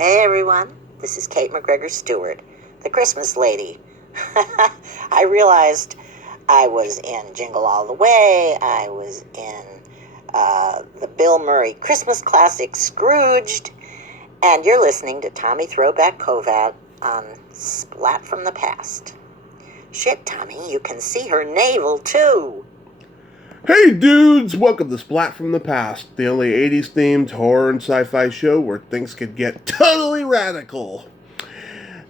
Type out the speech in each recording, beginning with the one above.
Hey everyone, this is Kate McGregor Stewart, the Christmas lady. I realized I was in Jingle All the Way, I was in the Bill Murray Christmas classic Scrooged, and you're listening to Tommy Throwback Kovac on Splat from the Past. Shit, Tommy, you can see her navel too. Hey dudes, welcome to Splat from the Past, the only 80s themed horror and sci-fi show where things could get totally radical.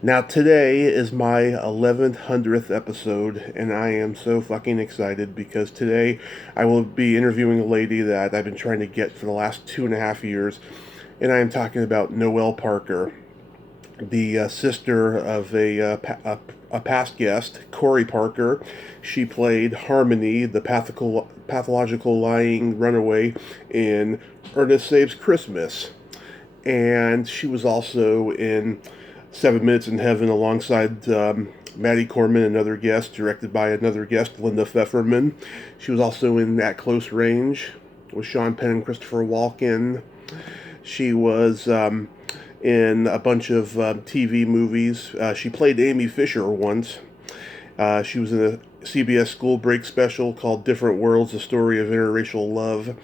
Now today is my 1100th episode, and I am so fucking excited because today I will be interviewing a lady that I've been trying to get for the last 2.5 years, and I am talking about Noelle Parker, the sister of a past guest, Corey Parker. She played Harmony, the pathological lying runaway in Ernest Saves Christmas. And she was also in 7 Minutes in Heaven alongside Maddie Corman, another guest, directed by another guest, Linda Pfefferman. She was also in At Close Range with Sean Penn and Christopher Walken. She was in a bunch of TV movies. She played Amy Fisher once. She was in a CBS school break special called Different Worlds, a story of interracial love.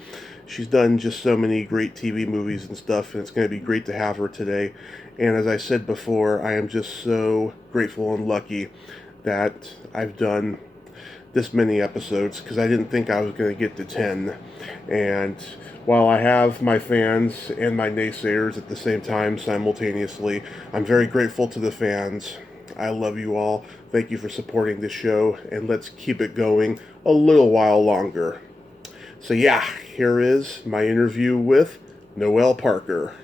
She's done just so many great TV movies and stuff, and it's going to be great to have her today. And as I said before, I am just so grateful and lucky that I've done this many episodes, because I didn't think I was going to get to 10. And while I have my fans and my naysayers at the same time simultaneously, I'm very grateful to the fans. I love you all. Thank you for supporting this show, and let's keep it going a little while longer. So yeah, here is my interview with Noelle Parker.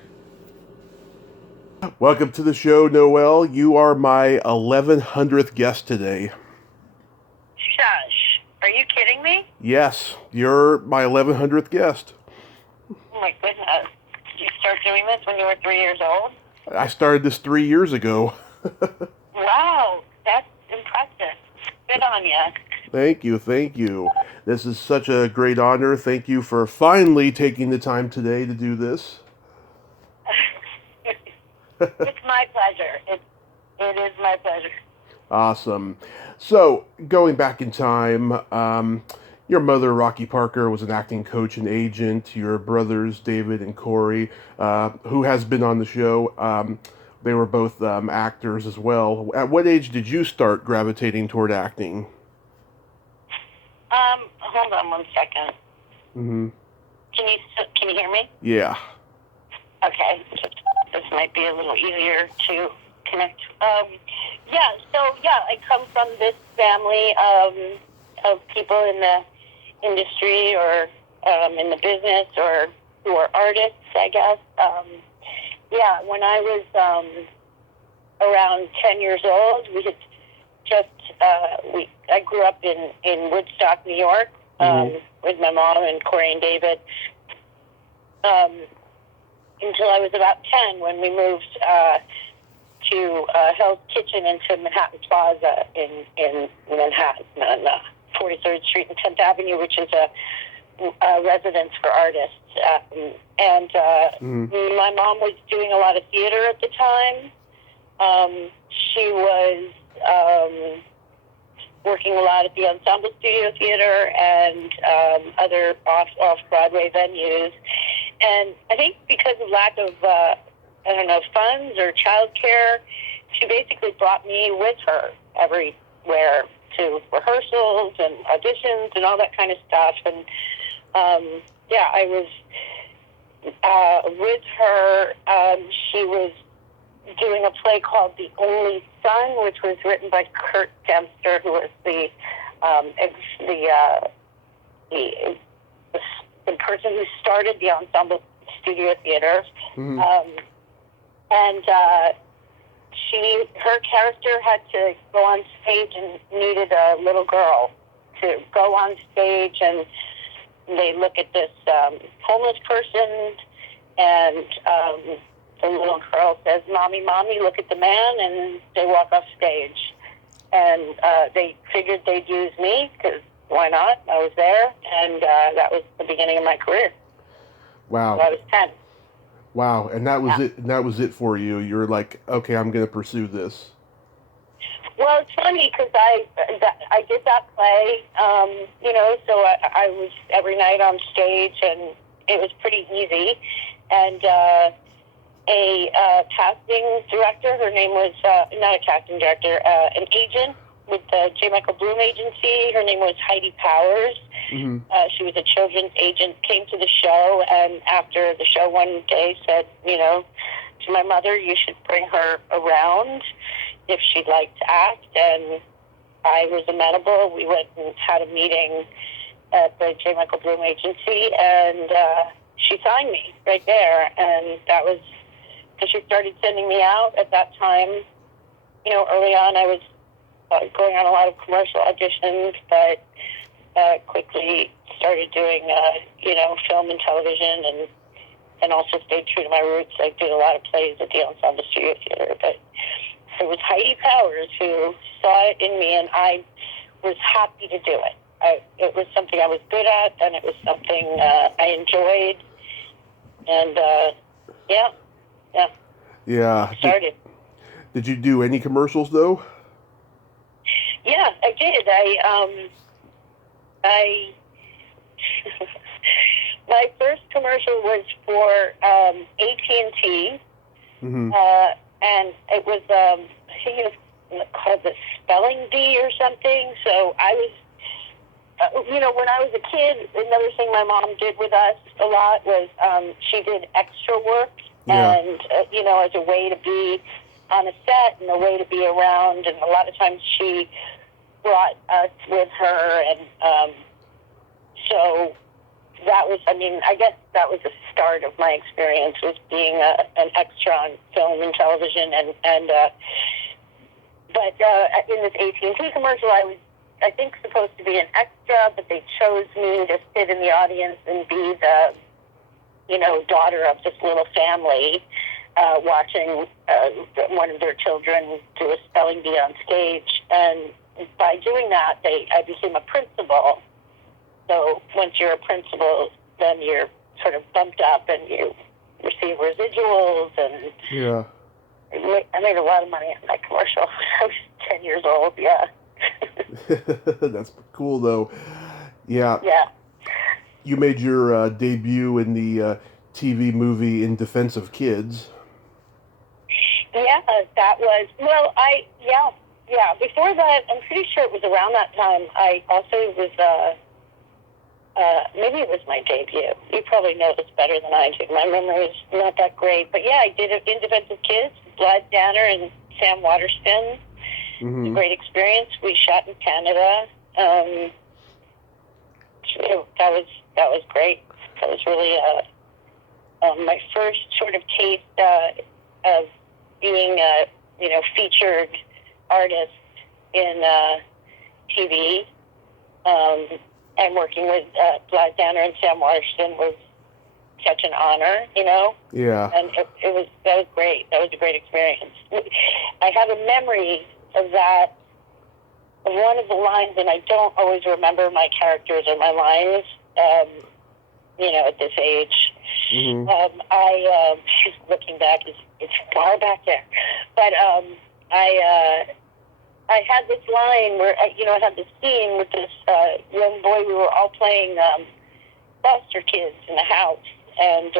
Welcome to the show, Noelle. You are my 1100th guest today. Shush. Are you kidding me? Yes, you're my 1100th guest. Oh my goodness. Did you start doing this when you were 3 years old? I started this 3 years ago. Wow, that's impressive. Good on you. Thank you. This is such a great honor. Thank you for finally taking the time today to do this. It's my pleasure. It is my pleasure. Awesome. So, going back in time, your mother, Rocky Parker, was an acting coach and agent. Your brothers, David and Corey, who has been on the show, they were both actors as well. At what age did you start gravitating toward acting? Hold on 1 second. Mm-hmm. Can you hear me? Yeah. Okay. This might be a little easier to connect. I come from this family of people in the industry or in the business or who are artists, I guess. When I was around 10 years old, we had just I grew up in Woodstock, New York, with my mom and Corey and David, until I was about 10 when we moved to Hell's Kitchen into Manhattan Plaza in Manhattan, on 43rd Street and 10th Avenue, which is a residence for artists. My mom was doing a lot of theater at the time. She was working a lot at the Ensemble Studio Theater and other off-Broadway venues. And I think because of lack of, funds or childcare, she basically brought me with her everywhere to rehearsals and auditions and all that kind of stuff. And, I was with her. She was doing a play called The Only Son, which was written by Kurt Dempster, who was the person who started the Ensemble Studio Theater. Mm-hmm. Her character had to go on stage and needed a little girl to go on stage, and they look at this homeless person, and the little girl says, "Mommy, Mommy, look at the man," and they walk off stage. And they figured they'd use me, because why not? I was there, and that was the beginning of my career. Wow. So I was 10. Wow, and that was Yeah. it. And that was it for you. You're like, okay, I'm going to pursue this. Well, it's funny because I did that play, so I was every night on stage, and it was pretty easy. And a casting director, her name was, not a casting director, an agent with the J. Michael Bloom agency. Her name was Heidi Powers. Mm-hmm. She was a children's agent, came to the show, and after the show one day said, to my mother, you should bring her around if she'd like to act. And I was amenable. We went and had a meeting at the J. Michael Bloom agency, and she signed me right there. And that was, because she started sending me out at that time. Early on I was going on a lot of commercial auditions, but quickly started doing, film and television, and also stayed true to my roots. I did a lot of plays at the Ensemble Studio Theater, but it was Heidi Powers who saw it in me, and I was happy to do it. It was something I was good at, and it was something I enjoyed, and Yeah. started. Did you do any commercials though? Yeah, I did. My first commercial was for AT&T, Mm-hmm. and it was, I think it was called the Spelling Bee or something. So I was, when I was a kid, another thing my mom did with us a lot was she did extra work, Yeah. and, as a way to be on a set and a way to be around. And a lot of times she brought us with her, and so that was, I guess that was the start of my experience, was being an extra on film and television, but in this AT&T commercial, I was, I think, supposed to be an extra, but they chose me to sit in the audience and be the, daughter of this little family watching one of their children do a spelling bee on stage. And by doing that, I became a principal. So once you're a principal, then you're sort of bumped up and you receive residuals. And Yeah. I made a lot of money on that commercial when I was 10 years old, yeah. That's cool though. Yeah. Yeah. You made your debut in the TV movie In Defense of Kids. Yeah, that was, before that, I'm pretty sure it was around that time, I also was, maybe it was my debut. You probably know this better than I do. My memory is not that great. But yeah, I did it in Defense of Kids, Blood Danner and Sam Waterston. Mm-hmm. It was a great experience. We shot in Canada. That was great. That was really my first sort of taste of being a featured artist in TV, and working with Blood Danner and Sam Waterston was such an honor, Yeah. and that was great. That was a great experience. I have a memory of that. One of the lines, and I don't always remember my characters or my lines, at this age. Mm-hmm. Looking back, it's far back there. But I had this line where, I had this scene with this young boy. We were all playing foster kids in the house. And,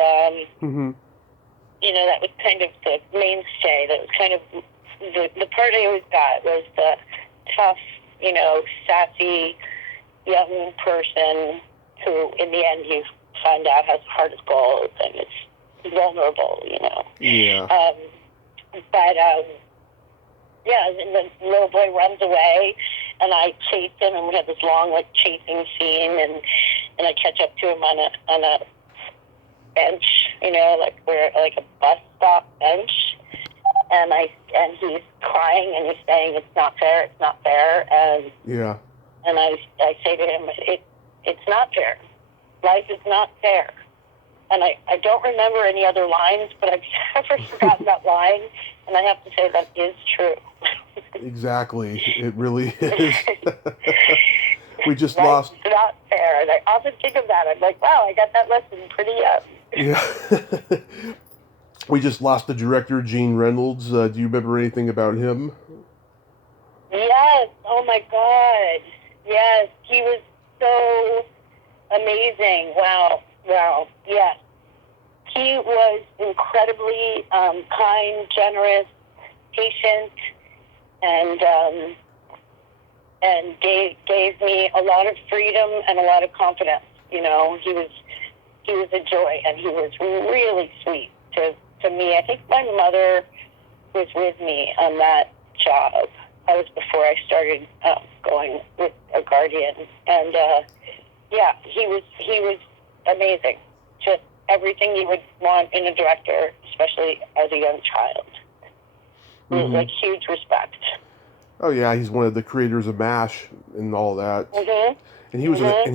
Mm-hmm. that was kind of the mainstay. That was kind of the part I always got was the tough, sassy young person who, in the end, you find out has a heart of gold and is vulnerable, Yeah. And the little boy runs away, and I chase him, and we have this long, chasing scene, and I catch up to him on a bench, a bus stop bench, and he's crying, and he's saying, it's not fair, and Yeah. and I say to him, it's not fair. Life is not fair. And I don't remember any other lines, but I've never forgotten that line, and I have to say that is true. Exactly. It really is. We just Life lost. is not fair. And I often think of that. I'm like, wow, I got that lesson pretty young. Yeah. We just lost the director, Gene Reynolds. Do you remember anything about him? Yes. Oh my God. Yes. He was so amazing. Wow. Wow. Yes. He was incredibly kind, generous, patient, and gave me a lot of freedom and a lot of confidence. You know, he was a joy, and he was really sweet to me. I think my mother was with me on that job. That was before I started going with a guardian, and yeah, he was amazing. Just everything you would want in a director, especially as a young child. Mm-hmm. Like huge respect. Oh yeah, he's one of the creators of MASH and all that. Mm-hmm. And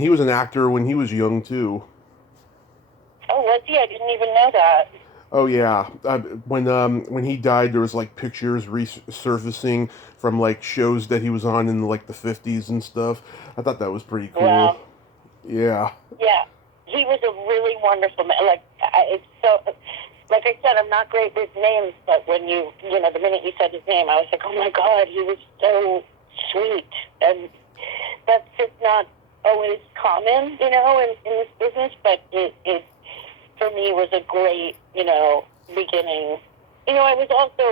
he was an actor when he was young too. Oh, was he? I didn't even know that. Oh yeah, when he died, there was like pictures resurfacing from like shows that he was on in like the 50s and stuff. I thought that was pretty cool. Wow. Yeah. Yeah, he was a really wonderful man. Like it's so. Like I said, I'm not great with names, but when the minute you said his name, I was like, oh my God, he was so sweet. And that's just not always common, in this business, but it for me was a great, beginning. I was also,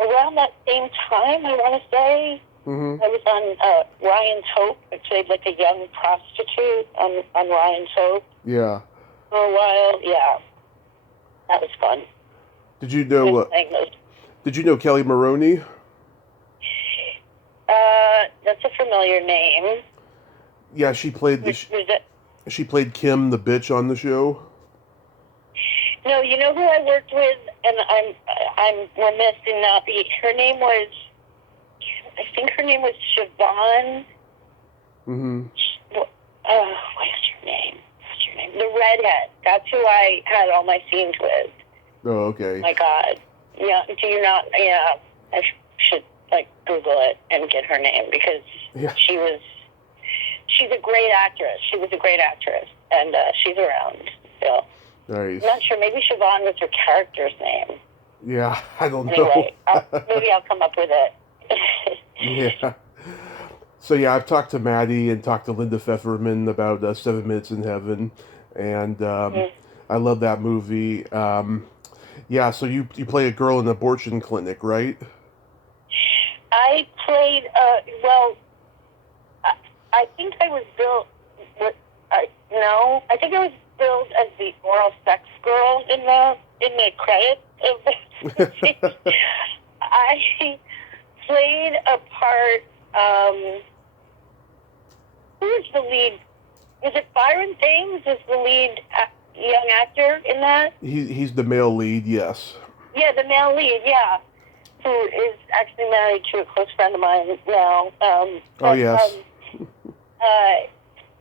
around that same time, I want to say, Mm-hmm. I was on Ryan's Hope. I played like a young prostitute on Ryan's Hope. Yeah. For a while, yeah. That was fun. Did you know Kelly Maroney? That's a familiar name. Yeah, she played she played Kim the bitch on the show. No, you know who I worked with, and I'm remiss in not be. Her name was, I think her name was Siobhan. Mm-hmm. What is her name? What's her name? The redhead. That's who I had all my scenes with. Oh, okay. My God. Yeah. Do you not? Yeah. I should Google it and get her name because she's a great actress. She was a great actress, and she's around still. Nice. I'm not sure. Maybe Siobhan was her character's name. Yeah, I don't know. Anyway, maybe I'll come up with it. Yeah. So yeah, I've talked to Maddie and talked to Linda Pfefferman about 7 Minutes in Heaven, and I love that movie. Yeah, so you play a girl in an abortion clinic, right? I played. I think I was billed. I think I was billed as the oral sex girl in the credits of the movie. I played a part. Who was the lead? Was it Byron Thames? Is the lead young actor in that? He's the male lead, yes. Yeah, the male lead. Yeah, who is actually married to a close friend of mine now. Oh yes.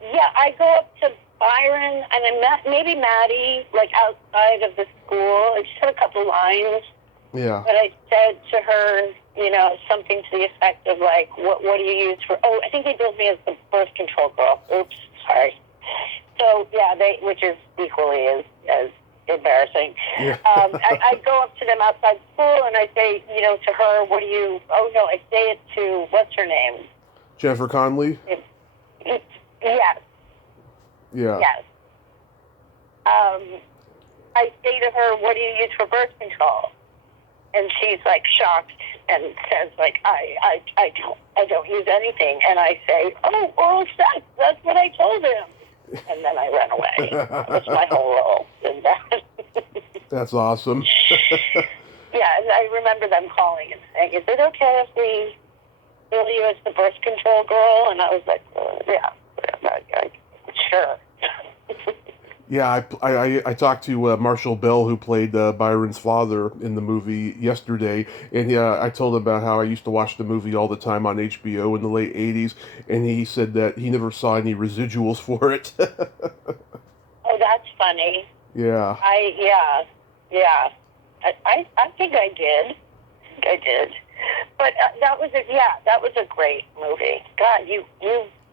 Yeah, I go up to Byron and I met maybe Maddie outside of the school. I just had a couple lines. Yeah. But I said to her, something to the effect of what do you use for? Oh, I think they billed me as the birth control girl. Oops, sorry. So yeah, which is equally as embarrassing. Yeah. I go up to them outside school and I say, to her, what do you? Oh no, I say it to what's her name? Jennifer Connelly. Yes. Yeah. Yes. I say to her, what do you use for birth control? And she's shocked and says I don't use anything. And I say, oh, oral sex. That's what I told him. And then I run away. That's my whole role in that. That's awesome. Yeah, and I remember them calling and saying, is it okay if we bill you as the birth control girl? And I was like, yeah, sure. Yeah, I talked to Marshall Bell, who played Byron's father in the movie yesterday, and I told him about how I used to watch the movie all the time on HBO in the late 80s, and he said that he never saw any residuals for it. Oh, that's funny. Yeah. I think I did. But that was a great movie. God, you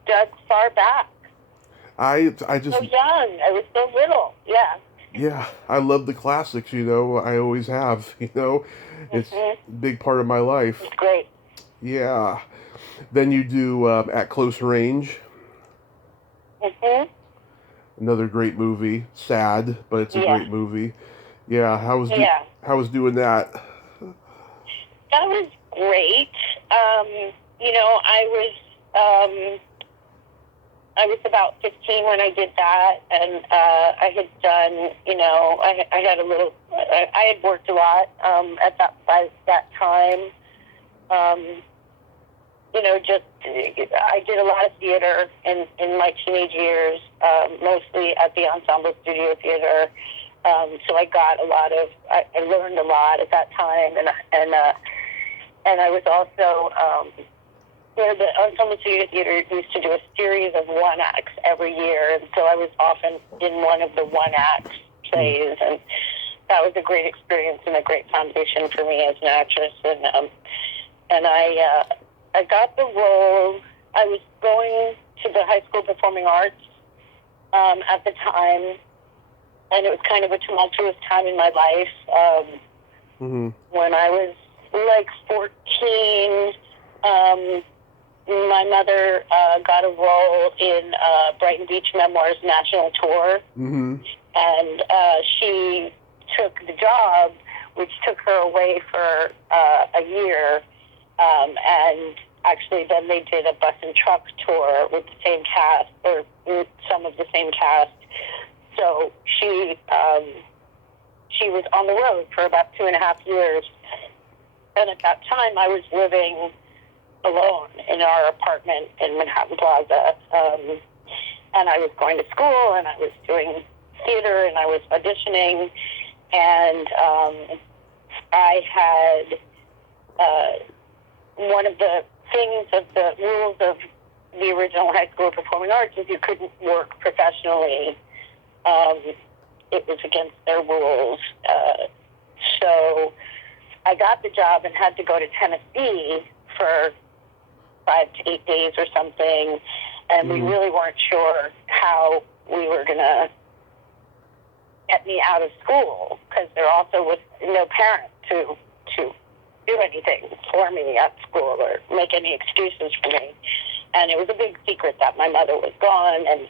dug far back. I just so young. I was so little. Yeah. Yeah, I love the classics, I always have, it's a big part of my life. It's great. Yeah. Then you do At Close Range, another great movie. Sad, but it's a Yeah. great movie. Yeah, Yeah. how was doing that? That was great. I was about 15 when I did that, and I had done, I had a little, I had worked a lot by that time. I did a lot of theater in my teenage years, mostly at the Ensemble Studio Theater. So I got I learned a lot at that time, and I was also, the Ensemble Studio Theater used to do a series of one-acts every year, and so I was often in one of the one-act plays, and that was a great experience and a great foundation for me as an actress. And I got the role. I was going to the high school performing arts at the time, and it was kind of a tumultuous time in my life. When I was like 14, my mother got a role in Brighton Beach Memoirs national tour, and she took the job, which took her away for a year, and actually then they did a bus and truck tour with the same cast, or with some of the same cast. So she was on the road for about 2.5 years, and at that time I was living alone in our apartment in Manhattan Plaza, and I was going to school, and I was doing theater, and I was auditioning, and I had one of the things of the rules of the original high school performing arts is you couldn't work professionally. It was against their rules. So I got the job and had to go to Tennessee for 5 to 8 days or something, and we really weren't sure how we were going to get me out of school, because there also was no parent to do anything for me at school or make any excuses for me. And it was a big secret that my mother was gone, and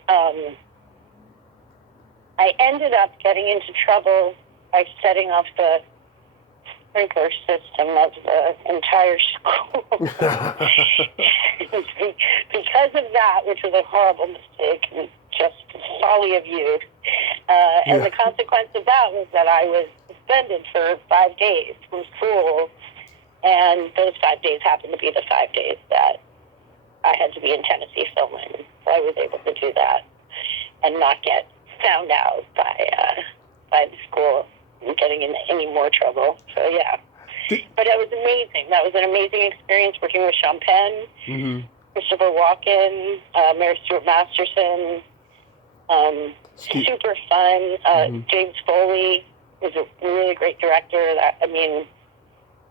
I ended up getting into trouble by setting off the sprinkler system of the entire school. Because of that, which was a horrible mistake and just folly of youth. And the consequence of that was that I was suspended for 5 days from school, and those 5 days happened to be the 5 days that I had to be in Tennessee filming. So I was able to do that and not get found out by the school and getting in any more trouble. So yeah. But that was amazing. That was an amazing experience working with Sean Penn, Christopher Walken, Mary Stuart Masterson. Super fun. James Foley was a really great director.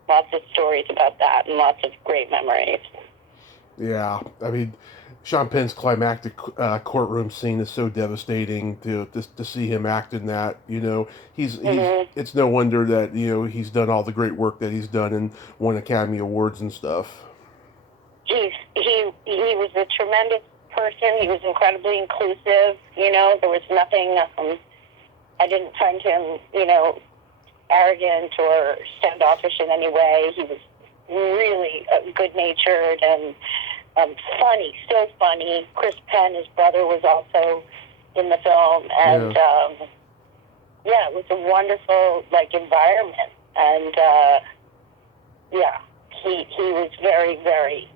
Lots of stories about that and lots of great memories. Yeah, Sean Penn's climactic courtroom scene is so devastating to see him act in that. He's it's no wonder that he's done all the great work that he's done and won Academy Awards and stuff. He was a tremendous person. He was incredibly inclusive. There was nothing. I didn't find him arrogant or standoffish in any way. He was really good-natured and funny, so funny. Chris Penn, his brother, was also in the film, and it was a wonderful environment. And he was very, very.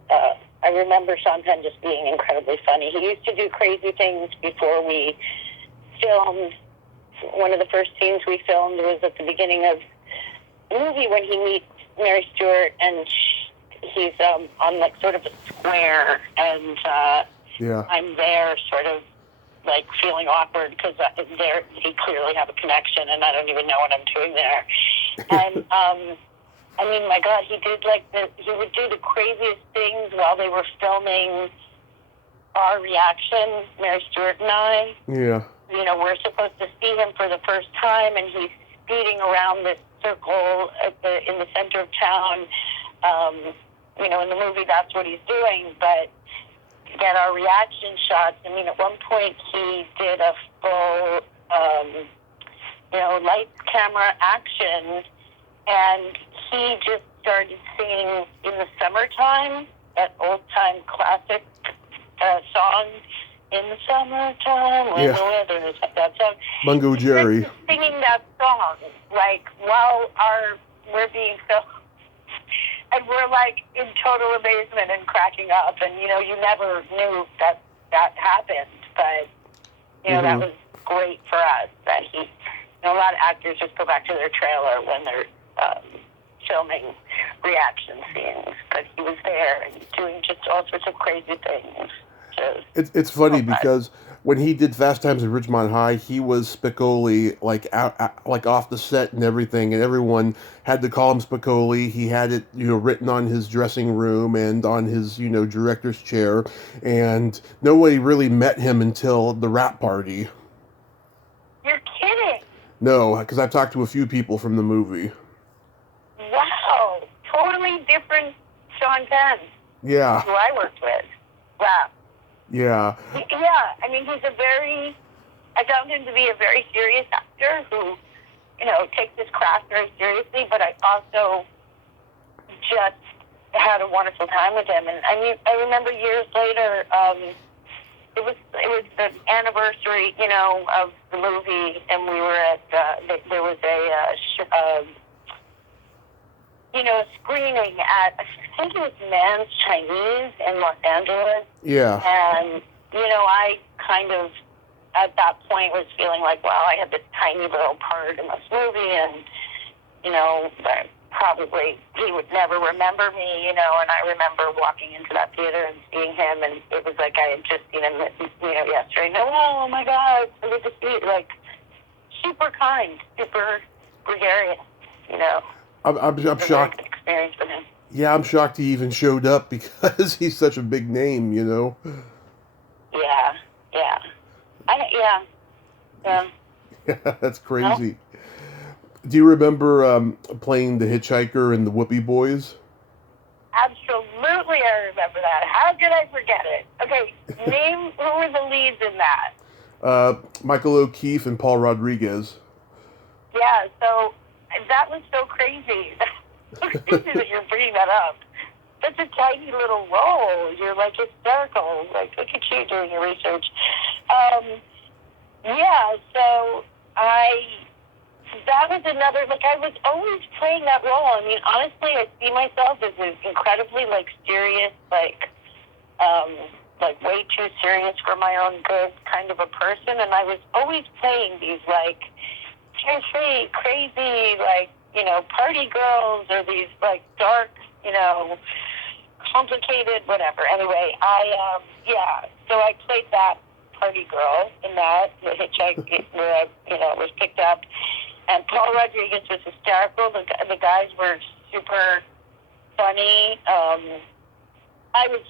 I remember Sean Penn just being incredibly funny. He used to do crazy things before we filmed. One of the first scenes we filmed was at the beginning of the movie when he meets Mary Stuart, and he's on sort of a square, and I'm there sort of feeling awkward because they clearly have a connection, and I don't even know what I'm doing there. And my God, he would do the craziest things while they were filming our reaction, Mary Stuart and I. Yeah. we're supposed to see him for the first time, and he's speeding around this circle in the center of town. In the movie, that's what he's doing, but get our reaction shots. I mean, at one point he did a full, lights, camera, action, and he just started singing In the Summertime, that old-time classic song, In the Summertime, when the weather is that song. Mungo Jerry. Just singing that song, like, while we're being filmed. And we're, like, in total amazement and cracking up. And, you never knew that happened. But, that was great for us. That a lot of actors just go back to their trailer when they're filming reaction scenes. But he was there and doing just all sorts of crazy things. It's funny because when he did Fast Times at Ridgemont High, he was Spicoli, like off the set and everything, and everyone had to call him Spicoli. He had it, written on his dressing room and on his, director's chair, and nobody really met him until the rap party. You're kidding? No, because I've talked to a few people from the movie. Wow, totally different Sean Penn. Yeah. Who I worked with. Wow. Yeah. Yeah, I mean, I found him to be a very serious actor who, takes his craft very seriously, but I also just had a wonderful time with him. And I remember years later, it was the anniversary, of the movie, and we were at, there was a screening at, I think it was Man's Chinese in Los Angeles. Yeah. And, I kind of, at that point, was feeling like, wow, I had this tiny little part in this movie, and, probably he would never remember me, and I remember walking into that theater and seeing him, and it was like I had just seen him, yesterday. Oh my God, so good to see you. Like, super kind, super gregarious, I'm shocked. Experience with him. Yeah, I'm shocked he even showed up because he's such a big name, Yeah. Yeah, that's crazy. Do you remember playing the hitchhiker in the Whoopie Boys? Absolutely, I remember that. How could I forget it? Okay, name who were the leads in that? Michael O'Keefe and Paul Rodriguez. Yeah, so that was so crazy. So crazy that you're bringing that up. Such a tiny little role. You're like hysterical. Like, look at you doing your research. Yeah, so that was another, like, I was always playing that role. I mean, honestly, I see myself as an incredibly, like, serious, like, way too serious for my own good kind of a person. And I was always playing these, like, carefree, crazy, like, party girls, or these, like, dark, complicated, whatever. Anyway, so I played that party girl in that, the hitchhike, where I, was picked up. And Paul Rodriguez was hysterical. The guys were super funny. I was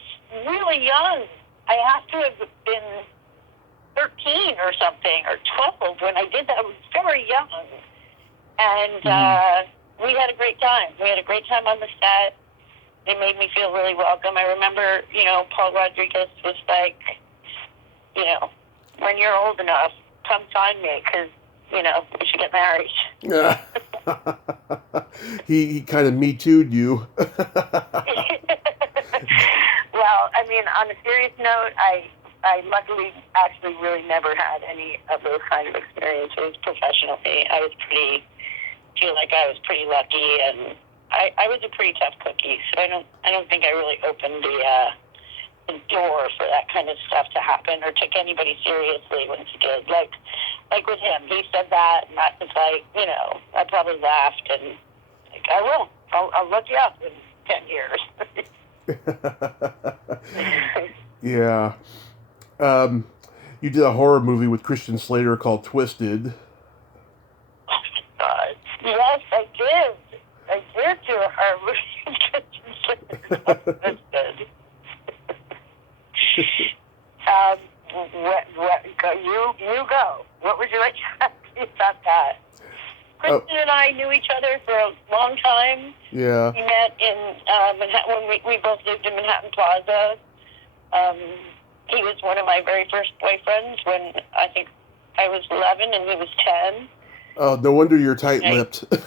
really young. I have to have been 13 or something, or 12 when I did that. I was very young. And we had a great time. We had a great time on the set. They made me feel really welcome. I remember, Paul Rodriguez was like, when you're old enough, come find me, because, we should get married. Yeah. he kind of Me Too'd you. Well, I mean, on a serious note, I luckily actually really never had any of those kind of experiences professionally. I feel like I was pretty lucky, and I was a pretty tough cookie, so I don't think I really opened the door for that kind of stuff to happen, or took anybody seriously when he did. Like with him, he said that, and I was like, I probably laughed, and like, I will. I'll look you up in 10 years. Yeah. You did a horror movie with Christian Slater called Twisted. Oh my God. Yes, I did. I did do a horror movie with Christian Slater called Twisted. You go. I knew each other for a long time. Yeah. We met in Manhattan when we both lived in Manhattan Plaza. He was one of my very first boyfriends when I think I was 11 and he was 10. Oh, no wonder you're tight-lipped. No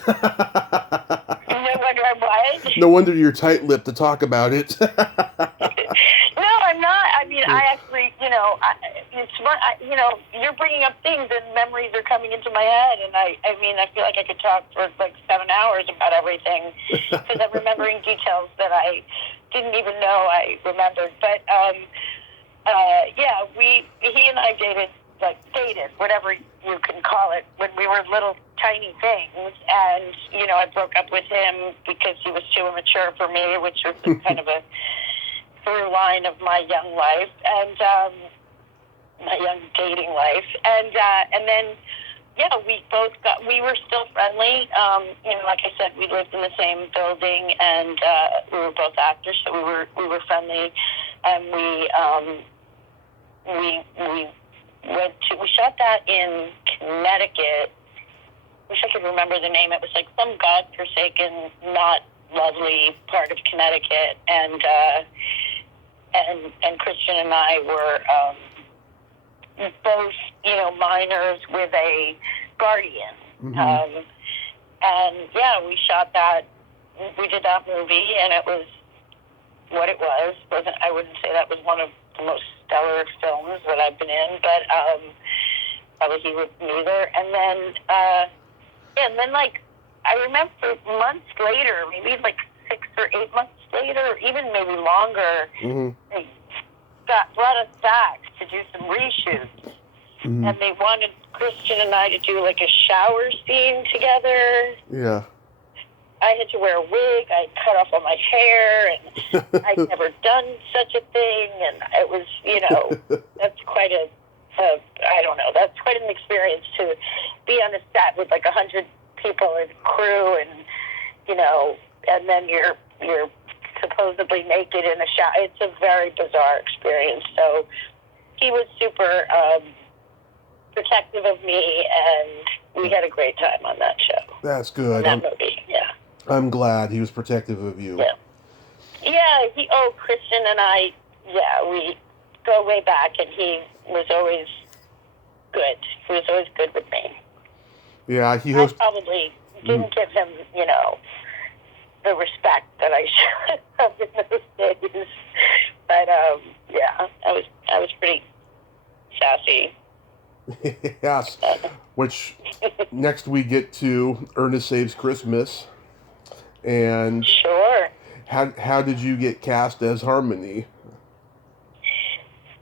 wonder I'm what? No wonder you're tight-lipped to talk about it. No, I'm not. I mean, I actually, it's smart. You're bringing up things and memories are coming into my head, and I feel like I could talk for like 7 hours about everything because I'm remembering details that I didn't even know I remembered. But he and I dated, whatever you can call it, when we were little tiny things, and I broke up with him because he was too immature for me, which was kind of a through line of my young life and my young dating life, and then we were still friendly. Like I said, we lived in the same building, and we were both actors, so we were friendly, and we shot that in Connecticut. Wish I could remember the name. It was like some godforsaken, not lovely part of Connecticut, and Christian and I were both, minors with a guardian. Mm-hmm. We shot that. We did that movie, and it was what it was. I wouldn't say that was one of the most stellar films that I've been in, but probably he would neither. And then, I remember months later, maybe like 6 or 8 months later, even maybe longer, mm-hmm. they brought us back to do some reshoots. Mm-hmm. And they wanted Christian and I to do like a shower scene together. Yeah. I had to wear a wig. I cut off all my hair, and I'd never done such a thing. And it was, that's quite that's quite an experience to be on a set with like 100 people and crew, and and then you're supposedly naked in a shower. It's a very bizarre experience. So he was super protective of me, and we had a great time on that show. That's good. On that movie, yeah. I'm glad he was protective of you. Yeah. Christian and I, we go way back, and he was always good. He was always good with me. Yeah, I probably didn't give him, the respect that I should have in those days. But I was pretty sassy. Yes. Which next we get to Ernest Saves Christmas. And sure. How did you get cast as Harmony?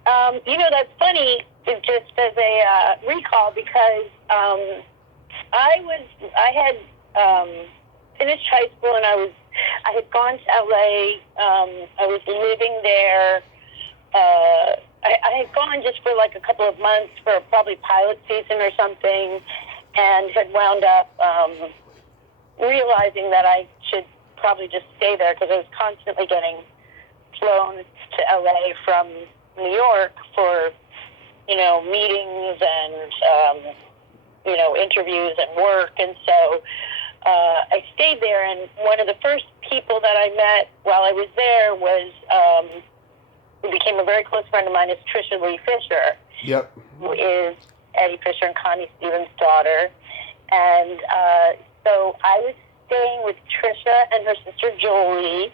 That's funny, just as a recall, because I had finished high school, and I had gone to LA. I was living there. I had gone just for like a couple of months for probably pilot season or something, and had wound up realizing that I should probably just stay there, because I was constantly getting flown to LA from New York for, meetings and, interviews and work. And so I stayed there, and one of the first people that I met while I was there was, who became a very close friend of mine, is Trisha Lee Fisher. Yep. Who is Eddie Fisher and Connie Stevens' daughter. And so I was staying with Trisha and her sister Jolie,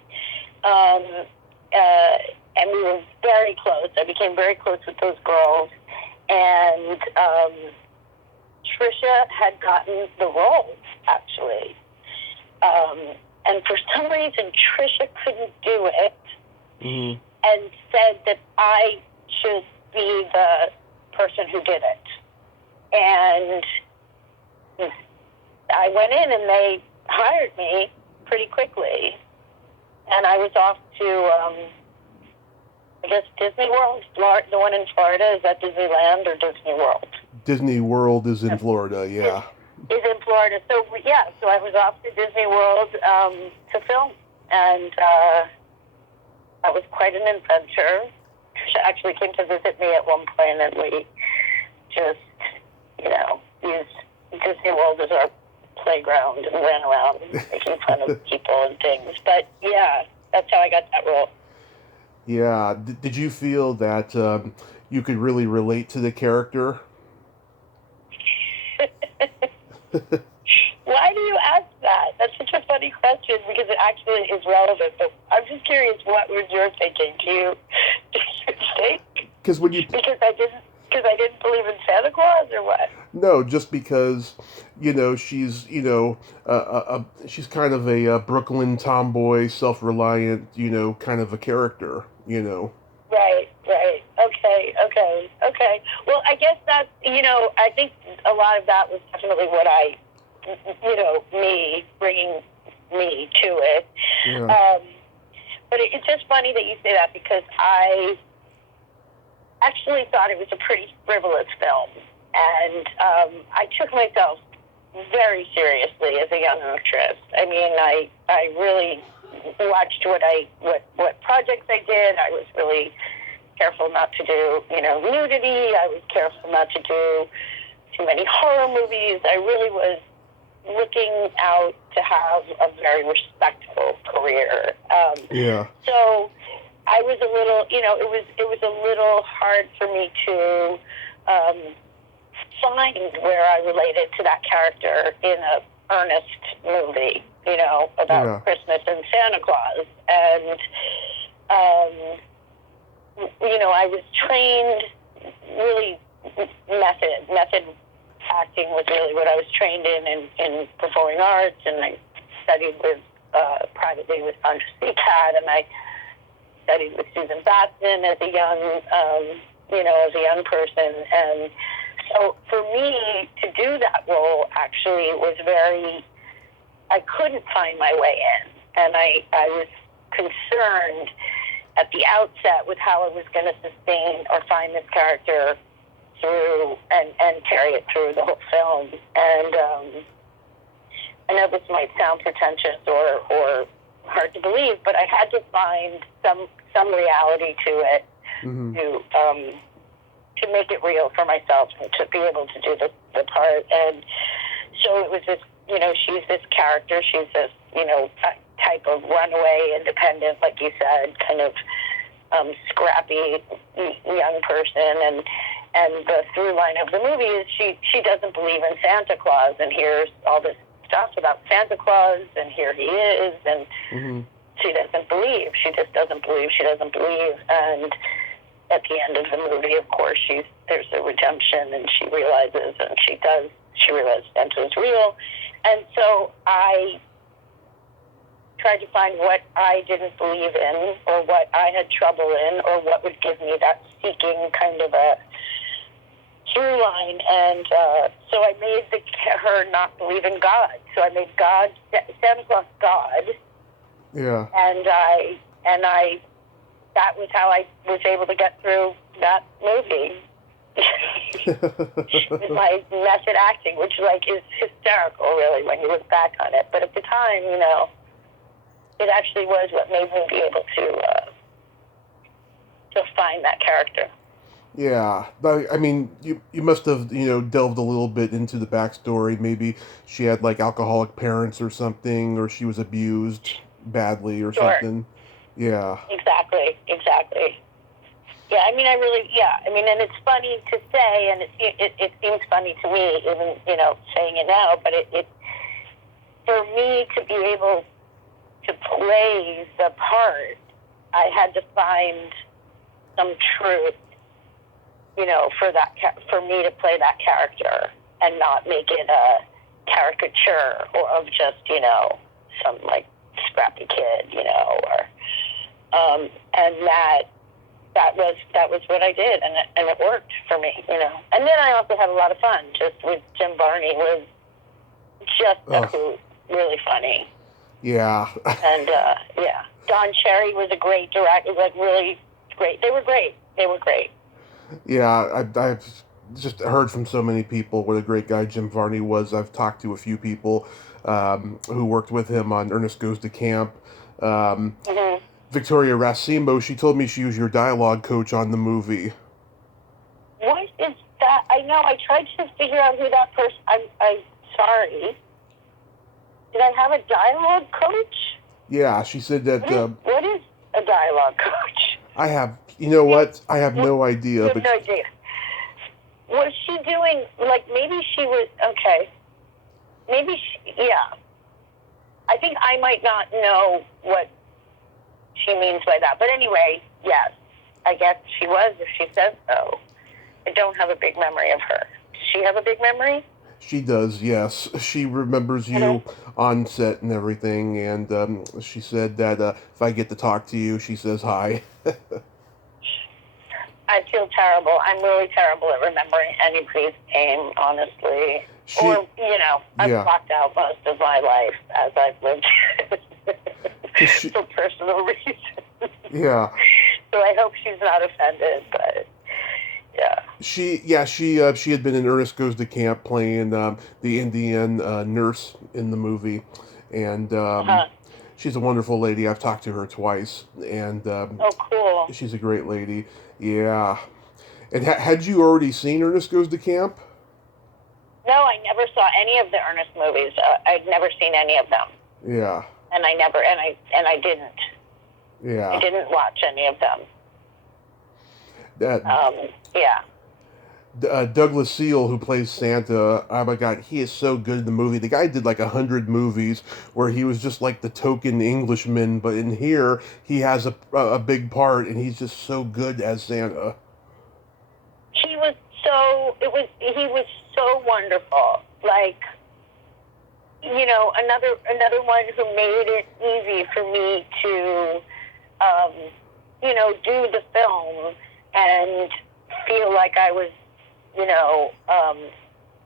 and we were very close. I became very close with those girls, and Trisha had gotten the role, actually. And for some reason, Trisha couldn't do it, mm-hmm. and said that I should be the person who did it. And I went in, and they hired me pretty quickly, and I was off to, I guess, Disney World, the one in Florida. Is that Disneyland or Disney World? Disney World is in Florida, yeah. Is in Florida. So I was off to Disney World to film, and that was quite an adventure. She actually came to visit me at one point, and we just, used Disney World as our playground and ran around making fun of people and things. But yeah, that's how I got that role. Yeah. Did you feel that you could really relate to the character? Why do you ask that? That's such a funny question because it actually is relevant. But I'm just curious, what was your thinking? Did you think? Because when you Because I didn't believe in Santa Claus, or what? No, just because, she's, she's kind of a Brooklyn tomboy, self-reliant, kind of a character, Right. Okay. Well, I guess that's, I think a lot of that was definitely what me bringing me to it. Yeah. But it's just funny that you say that because I actually thought it was a pretty frivolous film. And I took myself very seriously as a young actress. I mean, I really watched what projects I did. I was really careful not to do, nudity. I was careful not to do too many horror movies. I really was looking out to have a very respectful career. Yeah. So I was a little, it was a little hard for me to find where I related to that character in a Ernest movie, about Christmas and Santa Claus. And, I was trained really method acting was really what I was trained in performing arts, and I studied with privately with Andre Cat, and I studied with Susan Batson as a young person. And so for me to do that role actually was I couldn't find my way in, and I was concerned at the outset with how I was going to sustain or find this character through and carry it through the whole film. And I know this might sound pretentious or hard to believe, but I had to find some reality to it, Mm-hmm. to make it real for myself and to be able to do the part. And so it was this, she's this character, she's this, type of runaway, independent, like you said, kind of scrappy young person. And the through line of the movie is she doesn't believe in Santa Claus, and here's all this stuff about Santa Claus, and here he is, and Mm-hmm. she doesn't believe. She just doesn't believe. She doesn't believe. And at the end of the movie, of course, there's a redemption, and she realizes, and she realizes Santa is real. And so I tried to find what I didn't believe in, or what I had trouble in, or what would give me that seeking kind of a through line. And so I made her not believe in God. So I made Santa Claus God. Yeah. And I that was how I was able to get through that movie. With my method acting, which is hysterical, really, when you look back on it. But at the time, it actually was what made me be able to find that character. Yeah, but I mean, you must have delved a little bit into the backstory. Maybe she had alcoholic parents or something, or she was abused badly or Sure. something. Yeah. Exactly. Yeah, I mean, and it's funny to say, and it seems funny to me, even saying it now. But it for me to be able to play the part, I had to find some truth, for me to play that character and not make it a caricature of just some scrappy kid, or and that was what I did, and it worked for me, And then I also had a lot of fun just with Jim Varney, was just a hoot, really funny. Yeah. And Don Cherry was a great director. Really great. They were great. Yeah, I've just heard from so many people what a great guy Jim Varney was. I've talked to a few people who worked with him on Ernest Goes to Camp. Mm-hmm. Victoria Racimo, she told me she was your dialogue coach on the movie. What is that? I know. I tried to figure out who that person. I'm sorry. Did I have a dialogue coach? Yeah, she said that. What is a dialogue coach? I have. You know what? I have no idea. You have But no idea. Was she doing, like, maybe she was, okay. Maybe she, yeah. I think I might not know what she means by that. But anyway, yes. I guess she was, if she says so. I don't have a big memory of her. Does she have a big memory? she does. Yes, she remembers you on set and everything. And she said that if I get to talk to you, she says hi. I feel terrible. I'm really terrible at remembering anybody's name, honestly. Or, I've blocked out most of my life as I've lived for personal reasons. Yeah. So I hope she's not offended, but yeah. She had been in Ernest Goes to Camp playing the Indian nurse in the movie, and she's a wonderful lady. I've talked to her twice, and oh, cool. She's a great lady. Yeah. And had you already seen Ernest Goes to Camp? No, I never saw any of the Ernest movies. I'd never seen any of them. Yeah. And I didn't. Yeah. I didn't watch any of them. Yeah. Douglas Seal, who plays Santa, oh my God, he is so good in the movie. The guy did like 100 movies where he was just like the token Englishman, but in here he has a big part, and he's just so good as Santa. He was so wonderful. Like, another one who made it easy for me to, do the film and feel like I was,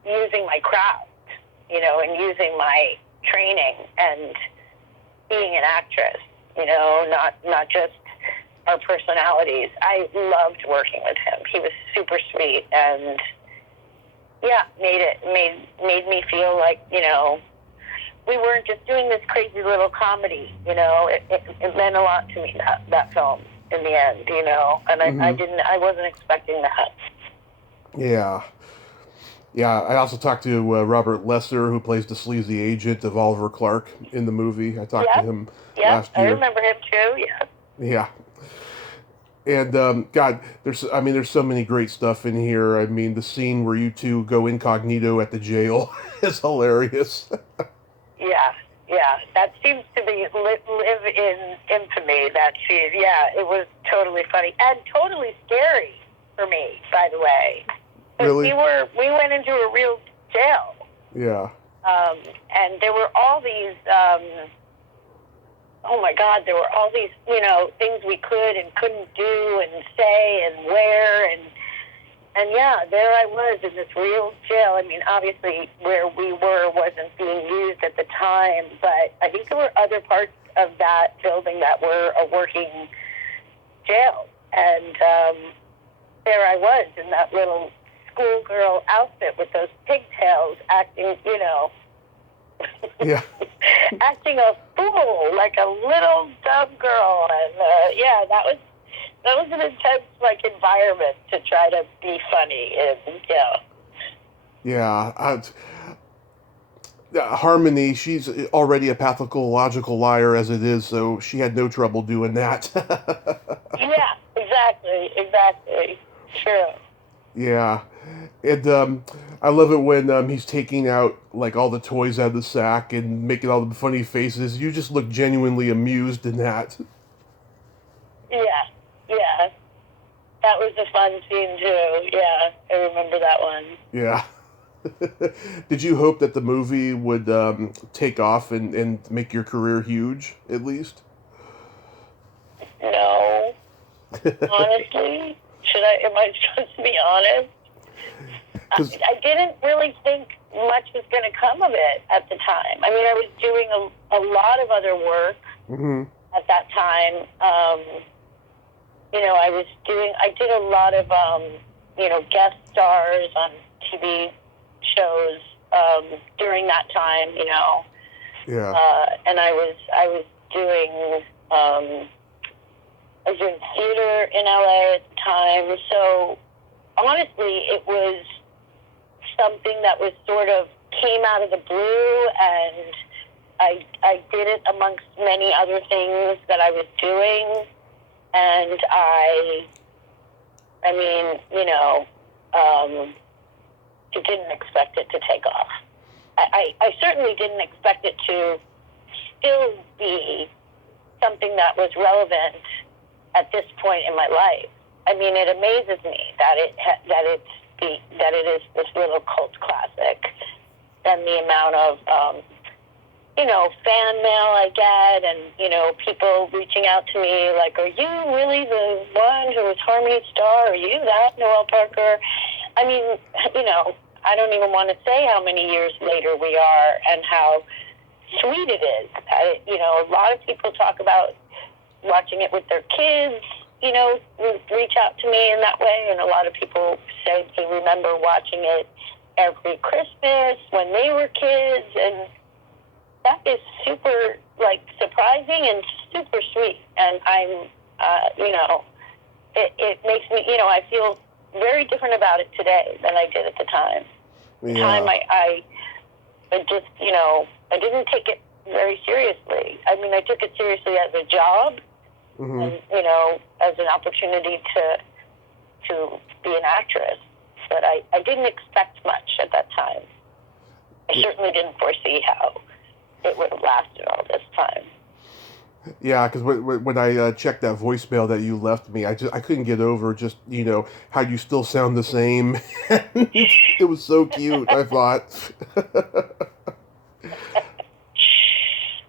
using my craft, and using my training and being an actress, not just our personalities. I loved working with him. He was super sweet, and made me feel like, we weren't just doing this crazy little comedy, it meant a lot to me, that film in the end, and I wasn't expecting that. Yeah. Yeah, I also talked to Robert Lesser, who plays the sleazy agent of Oliver Clark in the movie. I talked to him last year. I remember him too, Yeah. And, God, there's so many great stuff in here. I mean, the scene where you two go incognito at the jail is hilarious. Yeah. That seems to be live in infamy, that scene. Yeah, it was totally funny. And totally scary for me, by the way. Really? We went into a real jail. Yeah. And there were all these, oh my God, there were all these, things we could and couldn't do and say and wear. And yeah, there I was in this real jail. I mean, obviously where we were wasn't being used at the time, but I think there were other parts of that building that were a working jail. And there I was in that little schoolgirl outfit with those pigtails, acting, yeah, acting a fool, like a little dumb girl. And that was an intense environment to try to be funny in. Yeah. Harmony, she's already a pathological liar as it is, so she had no trouble doing that. Yeah, exactly. True. Yeah. And I love it when he's taking out all the toys out of the sack and making all the funny faces. You just look genuinely amused in that. Yeah. That was a fun scene too. Yeah, I remember that one. Yeah. Did you hope that the movie would take off and make your career huge, at least? No. Honestly, am I supposed to be honest? I didn't really think much was going to come of it at the time. I mean, I was doing a lot of other work at that time. I did a lot of, guest stars on TV shows during that time, Yeah. and I was doing theater in LA at the time. So honestly, it was something that was sort of came out of the blue, and I did it amongst many other things that I was doing, and I mean, I didn't expect it to take off. I certainly didn't expect it to still be something that was relevant at this point in my life. I mean, it amazes me that it is this little cult classic, and the amount of fan mail I get, and people reaching out to me like, "Are you really the one who was Harmony Star? Are you that Noelle Parker?" I mean, I don't even want to say how many years later we are, and how sweet it is. A lot of people talk about watching it with their kids, reach out to me in that way, and a lot of people say they remember watching it every Christmas when they were kids, and that is super, surprising and super sweet. And I'm, it makes me, I feel very different about it today than I did at the time. Yeah. The time I just, I didn't take it very seriously. I mean, I took it seriously as a job, Mm-hmm. and, as an opportunity to be an actress. But I didn't expect much at that time. I certainly didn't foresee how it would have lasted all this time. Yeah, because when I checked that voicemail that you left me, I couldn't get over just how you still sound the same. It was so cute. I thought.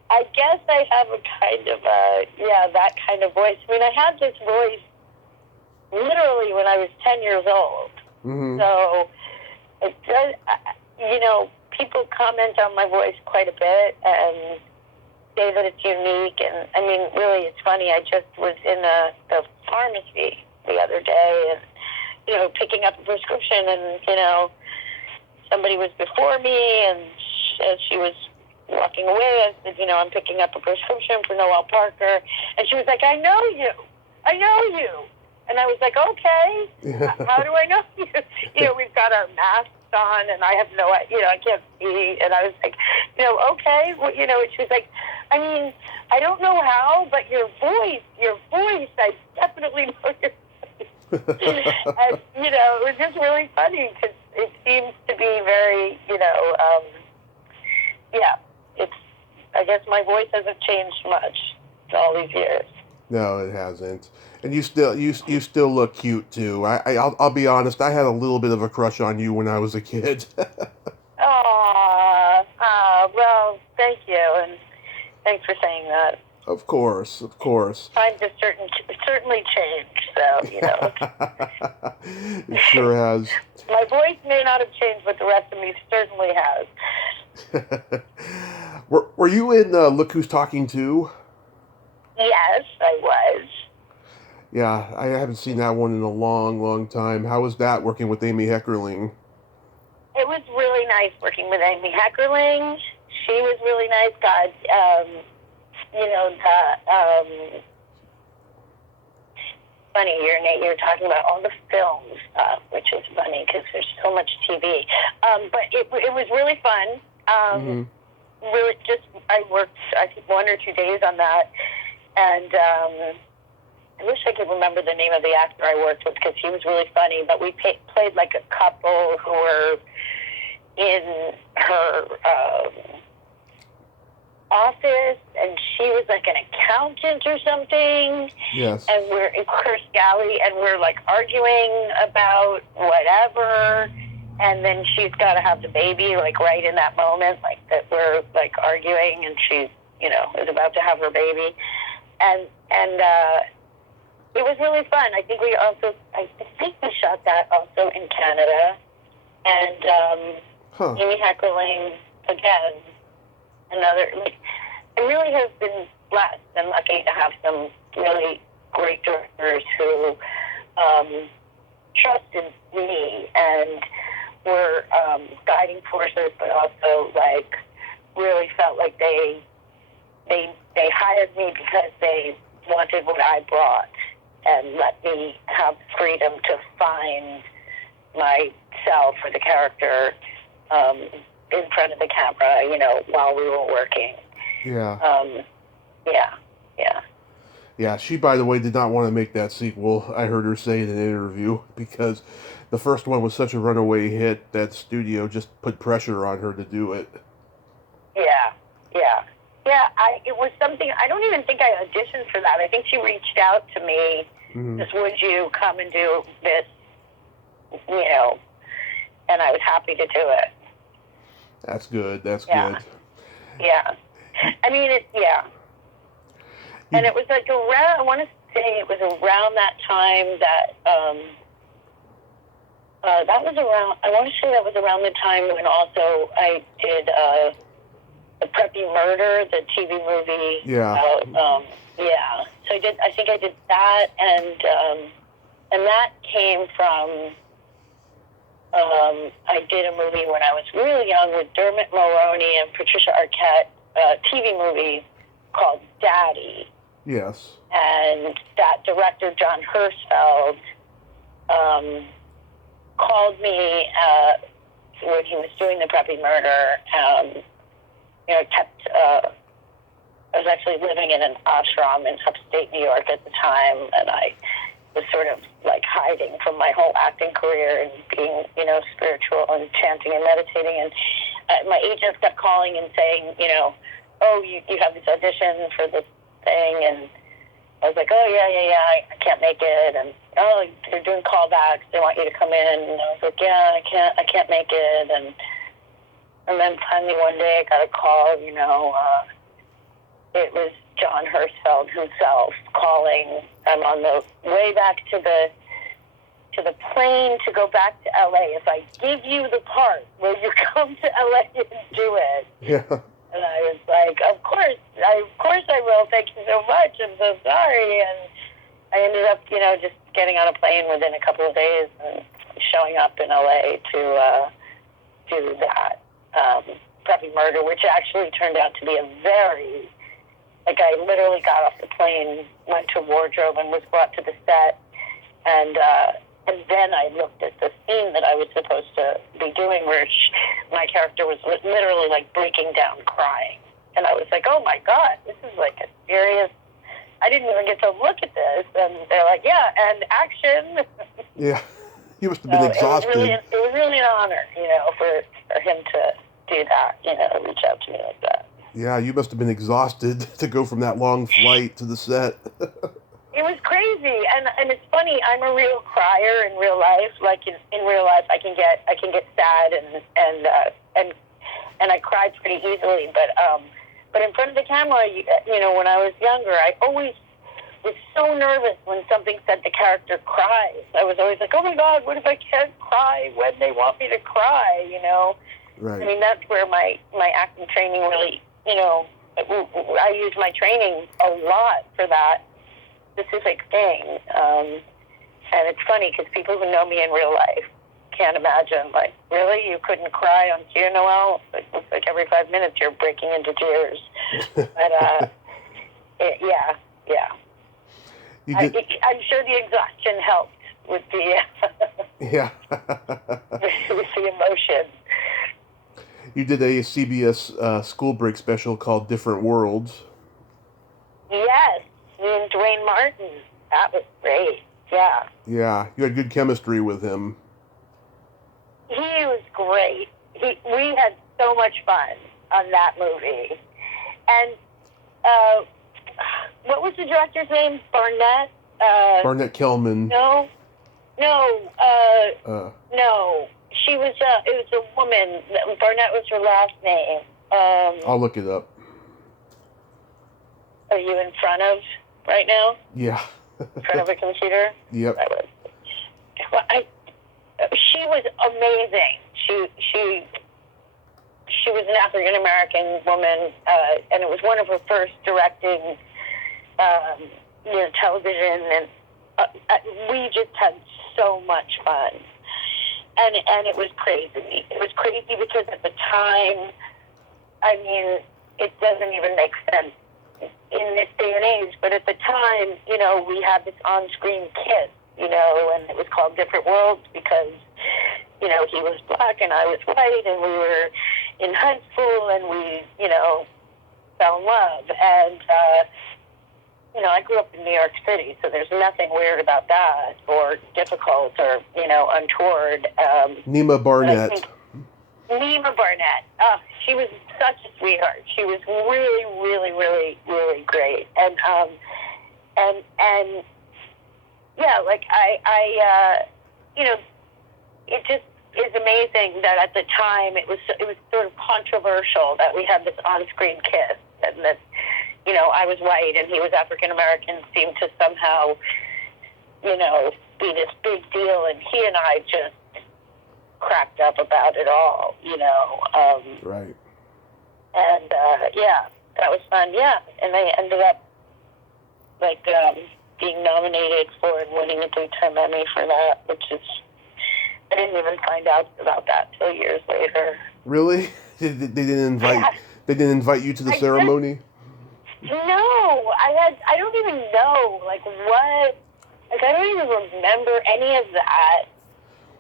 I guess I have a kind of that kind of voice. I mean, I had this voice literally when I was 10 years old. Mm-hmm. So it does, people comment on my voice quite a bit and say that it's unique. And I mean, really, it's funny. I just was in the pharmacy the other day and, picking up a prescription, and, somebody was before me, and as she was walking away, I said, I'm picking up a prescription for Noel Parker. And she was like, I know you. And I was like, okay, how do I know you? We've got our masks on, and I have no, I can't see. And I was like, okay. Well, and she was like, I mean, I don't know how, but your voice, I definitely know your voice. And, it was just really funny because it seems to be very, I guess my voice hasn't changed much all these years. No, it hasn't. And you still look cute too. I'll be honest. I had a little bit of a crush on you when I was a kid. Well, thank you, and thanks for saying that. Of course. Times have certainly changed, so It sure has. My voice may not have changed, but the rest of me certainly has. Were you in Look Who's Talking too? Yes, I was. Yeah, I haven't seen that one in a long, long time. How was that working with Amy Heckerling? It was really nice working with Amy Heckerling. She was really nice. God, funny, you're talking about all the film stuff, which is funny because there's so much TV. But it was really fun. Mm-hmm. Really, I worked, I think, 1 or 2 days on that, and I wish I could remember the name of the actor I worked with because he was really funny. But we played like a couple who were in her office, and she was like an accountant or something. Yes. And we're in Curse Galley, and we're like arguing about whatever. And then she's got to have the baby, like, right in that moment, like, that we're, like, arguing, and she, is about to have her baby. And it was really fun. I think we shot that also in Canada. And Amy Heckerling, again, another, I really have been blessed and lucky to have some really great directors who trusted me and were guiding forces, but also really felt like they hired me because they wanted what I brought and let me have freedom to find myself or the character in front of the camera, while we were working. Yeah. Yeah. Yeah, she, by the way, did not want to make that sequel. I heard her say in an interview because the first one was such a runaway hit that studio just put pressure on her to do it. Yeah. It was something. I don't even think I auditioned for that. I think she reached out to me. Just, would you come and do this? And I was happy to do it. That's good. That's Yeah. good. Yeah. I mean, and it was like around, I want to say it was around that time that, that was around, I want to say that was around the time when also I did The Preppy Murder, the TV movie. Yeah. Yeah. So I think I did that, and that came from, I did a movie when I was really young with Dermot Mulroney and Patricia Arquette, a TV movie called Daddy. Yes. And that director, John Hirschfeld, called me when he was doing The Preppy Murder. I was actually living in an ashram in upstate New York at the time, and I was sort of like hiding from my whole acting career and being, spiritual and chanting and meditating. And my agents kept calling and saying, oh, you have this audition for this thing. And I was like, oh, yeah, I can't make it. And, oh, they're doing callbacks. They want you to come in. And I was like, yeah, I can't make it. And then finally one day I got a call, it was John Hirschfeld himself calling. I'm on the way back to the plane to go back to LA. If I give you the part, will you come to LA and do it? Yeah. And I was like, of course I will. Thank you so much. I'm so sorry. And I ended up, just getting on a plane within a couple of days and showing up in LA to do that Preppy Murder, which actually turned out to be a very, I literally got off the plane, went to wardrobe, and was brought to the set, and then I looked at the scene that I was supposed to be doing, where my character was literally breaking down crying, and I was like, oh my God, this is a serious. I didn't even get to look at this, and they're like, yeah, and action. Yeah, you must have been exhausted. It was really an honor, for him to do that, reach out to me like that. Yeah, you must have been exhausted to go from that long flight to the set. It was crazy, and it's funny. I'm a real crier in real life. In real life, I can get sad and I cry pretty easily. But in front of the camera, when I was younger, I always was so nervous when something said the character cries. I was always like, oh my God, what if I can't cry when they want me to cry? Right. I mean, that's where my acting training really, I use my training a lot for that specific thing. And it's funny because people who know me in real life can't imagine, really? You couldn't cry on cue, Noelle? It looks like every 5 minutes you're breaking into tears. But, yeah. I'm sure the exhaustion helped with the, yeah. with the emotion. You did a CBS school break special called Different Worlds. Yes, me and Dwayne Martin. That was great. Yeah. Yeah, you had good chemistry with him. He was great. We had so much fun on that movie. And what was the director's name? Barnett? Barnett Kellman. No. She was, it was a woman. Barnett was her last name. I'll look it up. Are you in front of right now? Yeah. In front of a computer? Yep. She was amazing. She was an African American woman, and it was one of her first directing, television, and we just had so much fun. And it was crazy. It was crazy because at the time, I mean, it doesn't even make sense in this day and age, but at the time, we had this on-screen kiss, and it was called Different Worlds because, he was black and I was white, and we were in high school, and we, fell in love. And, I grew up in New York City, so there's nothing weird about that or difficult or, untoward. Nima Barnett. Nima Barnett. Oh, she was such a sweetheart. She was really, really, really, really great. And yeah, like it just is amazing that at the time it was sort of controversial that we had this on-screen kiss, and that, I was white and he was African American seemed to somehow, be this big deal, and he and I just cracked up about it all, Right. And, yeah, that was fun, yeah. And they ended up, being nominated for and winning a Daytime Emmy for that, which is, I didn't even find out about that till years later. Really? They didn't invite you to the ceremony? No, I don't even know, what, I don't even remember any of that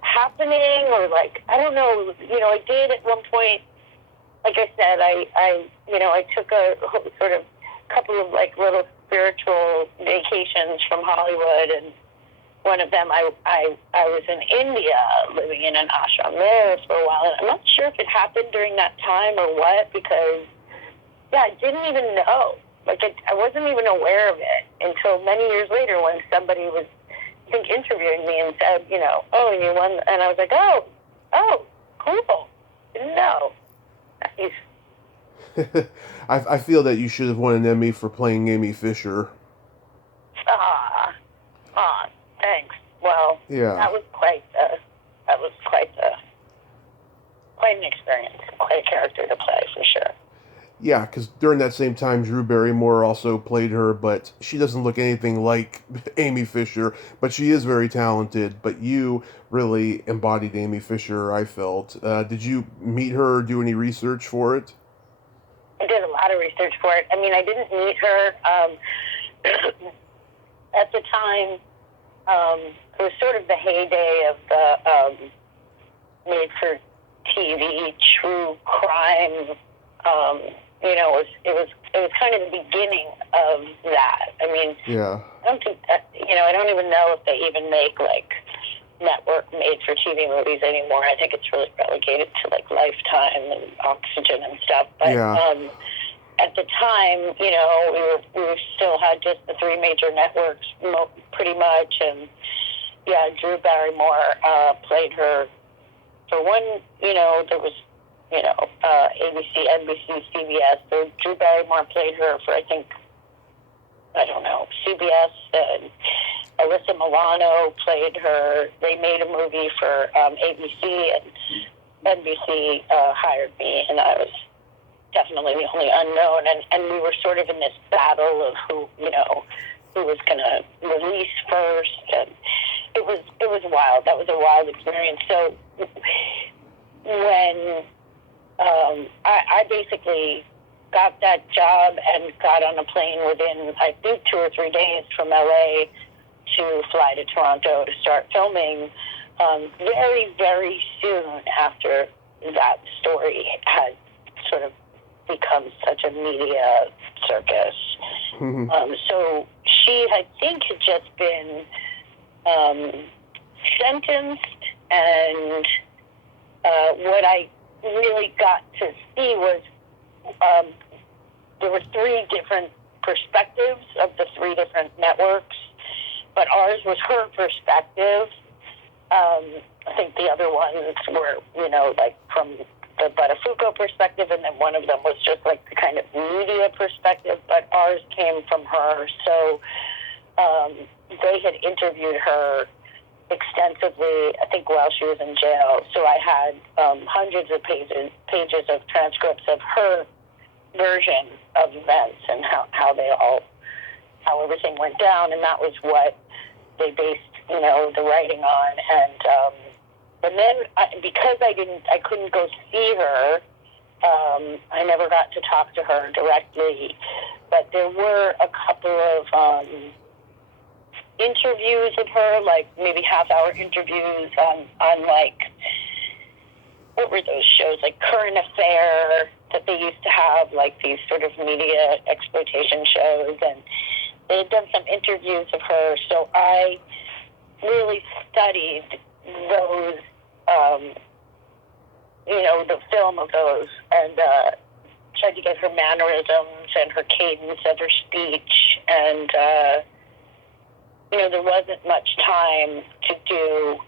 happening, or, I don't know, I did at one point, like I said, I took a sort of couple of, little spiritual vacations from Hollywood, and one of them, I was in India, living in an ashram there for a while, and I'm not sure if it happened during that time or what, because, I didn't even know. I wasn't even aware of it until many years later when somebody was, I think, interviewing me and said, oh, you won, and I was like, oh, cool, didn't know. Nice. I feel that you should have won an Emmy for playing Amy Fisher. Thanks. Well, yeah. That was quite an experience, quite a character to play, for sure. Yeah, because during that same time, Drew Barrymore also played her, but she doesn't look anything like Amy Fisher, but she is very talented. But you really embodied Amy Fisher, I felt. Did you meet her or do any research for it? I did a lot of research for it. I mean, I didn't meet her. At the time, it was sort of the heyday of the made-for-TV true crime. It was kind of the beginning of that. I mean, yeah. I don't think that, I don't even know if they even make network made-for-TV movies anymore. I think it's really relegated to Lifetime and Oxygen and stuff. But at the time, we still had just the three major networks pretty much, and yeah, Drew Barrymore played her for one. There was ABC, NBC, CBS. So Drew Barrymore played her for, I think, CBS, and Alyssa Milano played her. They made a movie for ABC, and NBC hired me, and I was definitely the only unknown, and we were sort of in this battle of who was going to release first, and it was wild. That was a wild experience. So when I basically got that job and got on a plane within, I think, 2 or 3 days from LA to fly to Toronto to start filming. Very, very soon after that story had sort of become such a media circus. Mm-hmm. So she, I think, had just been sentenced, and what I really got to see was there were 3 different perspectives of the 3 different networks, but ours was her perspective. I think the other ones were, from the Buttafuoco perspective, and then one of them was just the kind of media perspective, but ours came from her. So they had interviewed her extensively, I think, while she was in jail. So I had hundreds of pages of transcripts of her version of events and how everything went down, and that was what they based, the writing on. And then because I couldn't go see her, I never got to talk to her directly, but there were a couple of interviews with her, maybe half-hour interviews on what were those shows, Current Affair, that they used to have, like these sort of media exploitation shows, and they had done some interviews of her, so I really studied those, the film of those, and tried to get her mannerisms and her cadence of her speech, and, there wasn't much time to do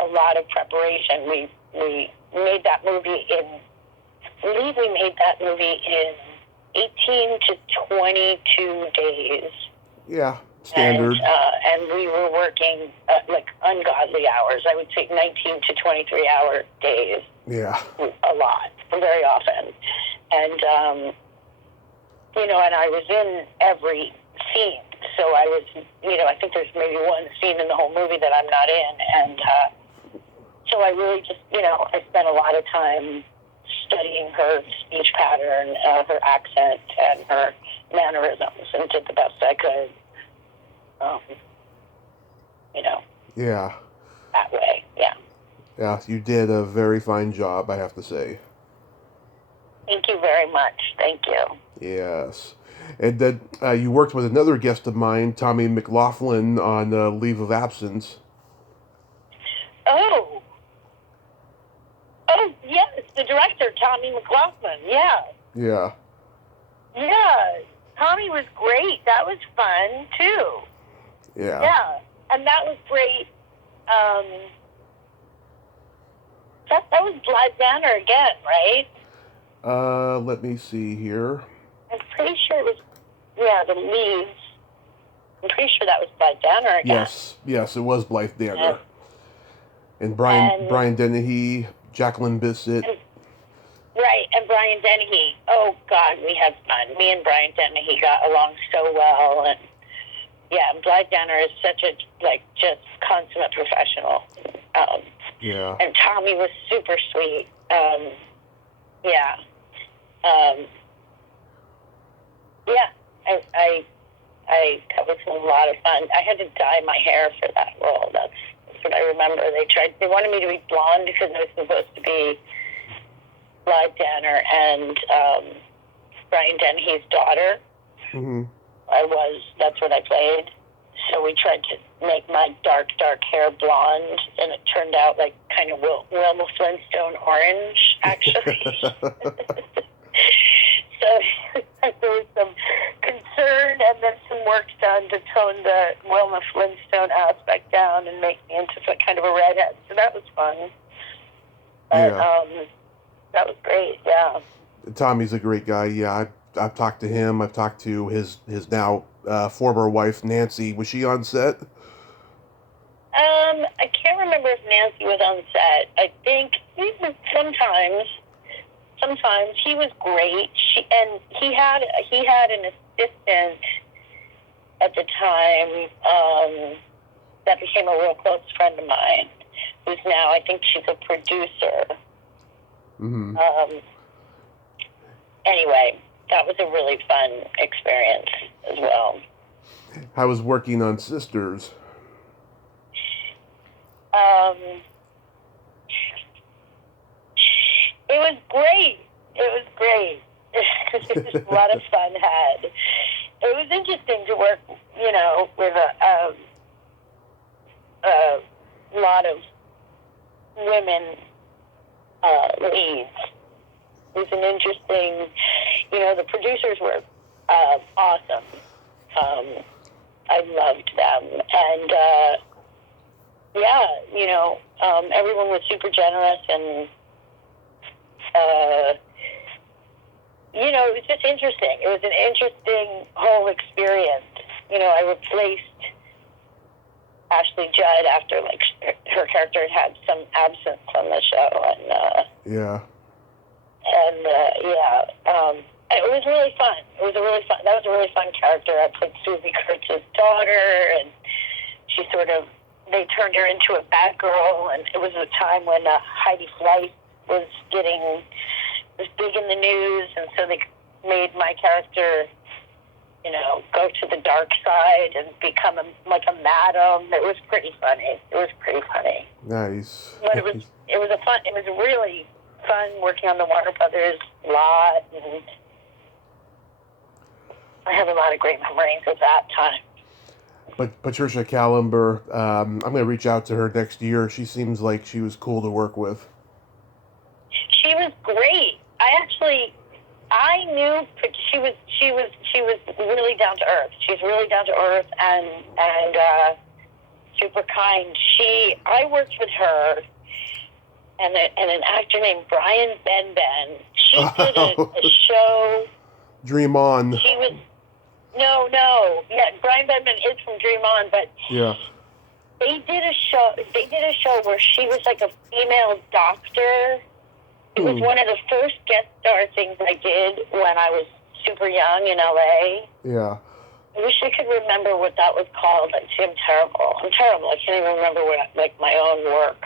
a lot of preparation. We made that movie I believe we made that movie in 18 to 22 days. Yeah, standard. And we were working like ungodly hours. I would say 19 to 23 hour days. Yeah. A lot, very often. And, and I was in every scene. So I was, I think there's maybe one scene in the whole movie that I'm not in. And so I really just, I spent a lot of time studying her speech pattern, her accent, and her mannerisms, and did the best I could. Yeah. That way, yeah. Yeah, you did a very fine job, I have to say. Thank you very much. Thank you. Yes. And then you worked with another guest of mine, Tommy Mclaughlin, on Leave of Absence. Oh, yes, the director, Tommy Mclaughlin, yeah. Yeah. Yeah, Tommy was great. That was fun, too. Yeah. Yeah, and that was great. That was Blood Banner again, right? Let me see here. I'm pretty sure it was, the leaves. I'm pretty sure that was Blood Banner again. Yes, it was Blythe Danner. Yeah. And Brian Dennehy, Jacqueline Bissett. Right, and Brian Dennehy. Oh, God, we had fun. Me and Brian Dennehy got along so well, and Blythe Danner is such a, just consummate professional. Yeah. And Tommy was super sweet. That was a lot of fun. I had to dye my hair for that role. That's what I remember. They wanted me to be blonde because I was supposed to be Blythe Danner and Brian Dennehy's daughter. Mm-hmm. That's what I played. So we tried to make my dark hair blonde, and it turned out like kind of Wilma Flintstone orange, actually. So there was some concern and then some work done to tone the Wilma Flintstone aspect down and make me into some kind of a redhead. So that was fun. But that was great, yeah. Tommy's a great guy, yeah. I've talked to him. I've talked to his now former wife, Nancy. Was she on set? I can't remember if Nancy was on set. I think sometimes he was great. He had an assistant at the time that became a real close friend of mine, who's now, I think she's a producer. Mm-hmm. Anyway, that was a really fun experience as well. How was working on Sisters? It was great. It was a lot of fun had. It was interesting to work, with a lot of women leads. It was an interesting, the producers were awesome. I loved them. And, everyone was super generous and, it was just interesting. It was an interesting whole experience. I replaced Ashley Judd after, her character had some absence on the show. And, it was really fun. That was a really fun character. I played Susie Kurtz's daughter, and they turned her into a bad girl, and it was a time when Heidi Fleiss was big in the news, and so they made my character, go to the dark side and become a madam. It was pretty funny. Nice. But it was really fun working on the Warner Brothers lot, and I have a lot of great memories of that time. But Patricia Kalimber, I'm going to reach out to her next year. She seems like she was cool to work with. She was great. I knew she was really down to earth. She's really down to earth and super kind. I worked with her and an actor named Brian Ben. She did a show. Dream On. She was no. Yeah, Brian Ben is from Dream On, but yeah. They did a show where she was like a female doctor. It was one of the first guest star things I did when I was super young in LA. Yeah. I wish I could remember what that was called. I'm terrible. I can't even remember my own work.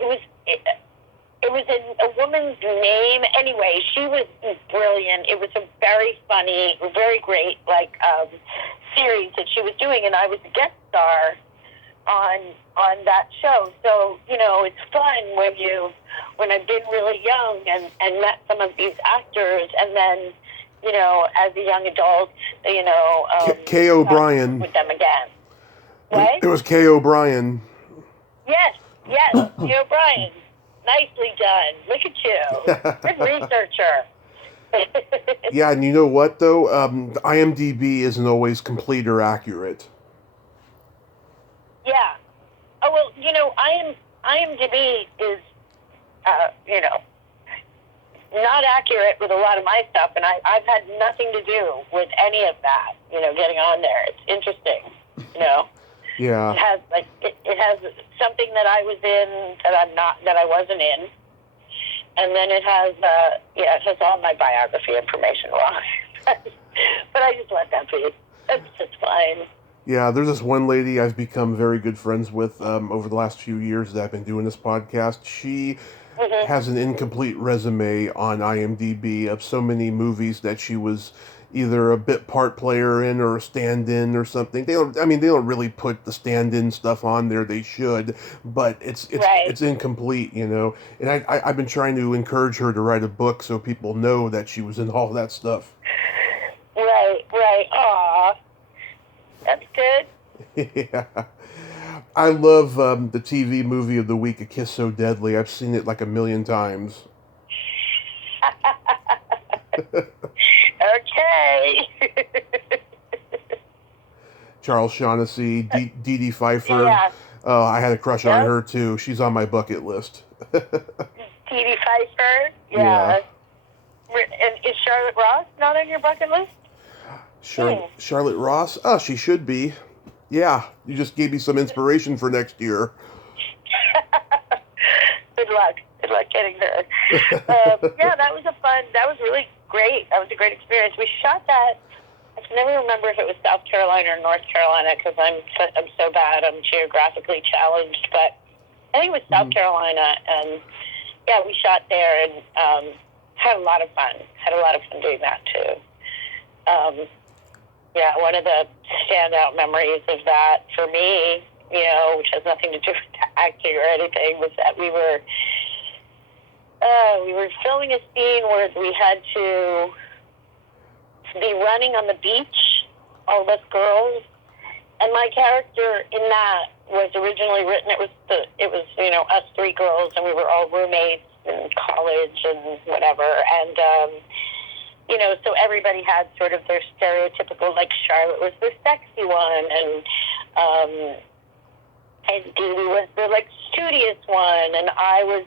It was a woman's name. Anyway, she was brilliant. It was a very funny, very great series that she was doing, and I was a guest star on that show. So, it's fun when I've been really young and met some of these actors, and then, as a young adult, Kay O'Brien. With them again. What? It was Kay O'Brien. Yes, Kay O'Brien. Nicely done. Look at you. Good researcher. Yeah, and you know what, though? IMDb isn't always complete or accurate. Yeah. Oh, well, IMDb is, not accurate with a lot of my stuff, and I've had nothing to do with any of that, getting on there. It's interesting, Yeah. It has something that I was in that I wasn't in, and then it has all my biography information wrong. But I just let that be. That's fine. Yeah, there's this one lady I've become very good friends with over the last few years that I've been doing this podcast. She has an incomplete resume on IMDb of so many movies that she was either a bit part player in or a stand-in or something. They don't really put the stand-in stuff on there. They should, but it's incomplete, And I've been trying to encourage her to write a book so people know that she was in all that stuff. Right. Aw, that's good. Yeah. I love the TV movie of the week, A Kiss So Deadly. I've seen it like 1 million times. Okay. Charles Shaughnessy, Dee Dee Pfeiffer. Yeah. Oh, I had a crush on her too. She's on my bucket list. Dee Dee Pfeiffer. Yeah. And is Charlotte Ross not on your bucket list? Charlotte Ross? Oh, she should be. Yeah, you just gave me some inspiration for next year. Good luck getting her. That was really great. That was a great experience. We shot that, I can never remember if it was South Carolina or North Carolina because I'm so bad. I'm geographically challenged, but I think it was South Carolina, and we shot there and had a lot of fun. Doing that too. One of the standout memories of that for me, which has nothing to do with acting or anything, was that we were filming a scene where we had to be running on the beach, all of us girls, and my character in that was originally written. It was us three girls, and we were all roommates in college and whatever, and so everybody had sort of their stereotypical, like Charlotte was the sexy one, and Dee Dee was the studious one, and I was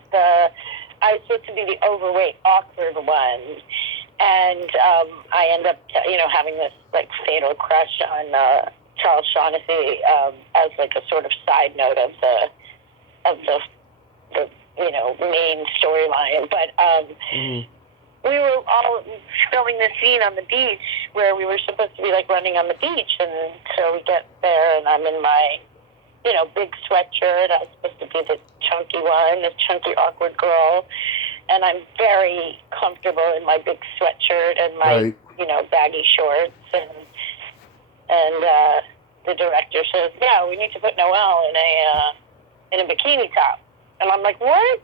supposed to be the overweight, awkward one, and I end up having this fatal crush on Charles Shaughnessy as a sort of side note of the main storyline, but. We were all filming this scene on the beach where we were supposed to be running on the beach, and so we get there, and I'm in my, big sweatshirt. I was supposed to be the chunky one, this chunky, awkward girl, and I'm very comfortable in my big sweatshirt and my, baggy shorts, and the director says, "Yeah, we need to put Noelle in a bikini top." And I'm like, what?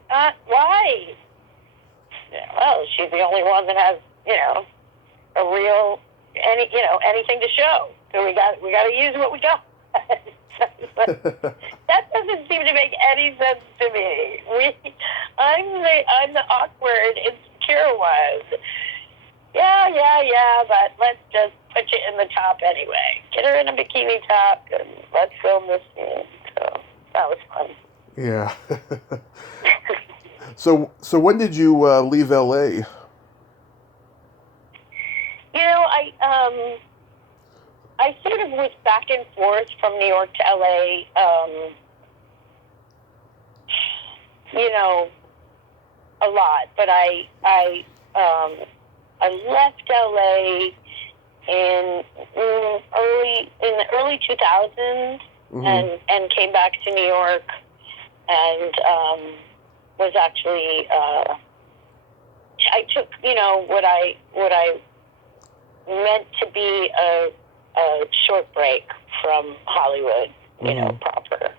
Why? Yeah, well, she's the only one that has, a real, anything to show. So we got to use what we got. That doesn't seem to make any sense to me. I'm the awkward, insecure one. Yeah, but let's just put you in the top anyway. Get her in a bikini top and let's film this scene. So that was fun. Yeah. So when did you leave LA? I sort of was back and forth from New York to LA, a lot. But I left LA in the early 2000s, mm-hmm. and came back to New York, and was actually I took what I meant to be a short break from Hollywood, mm-hmm. proper.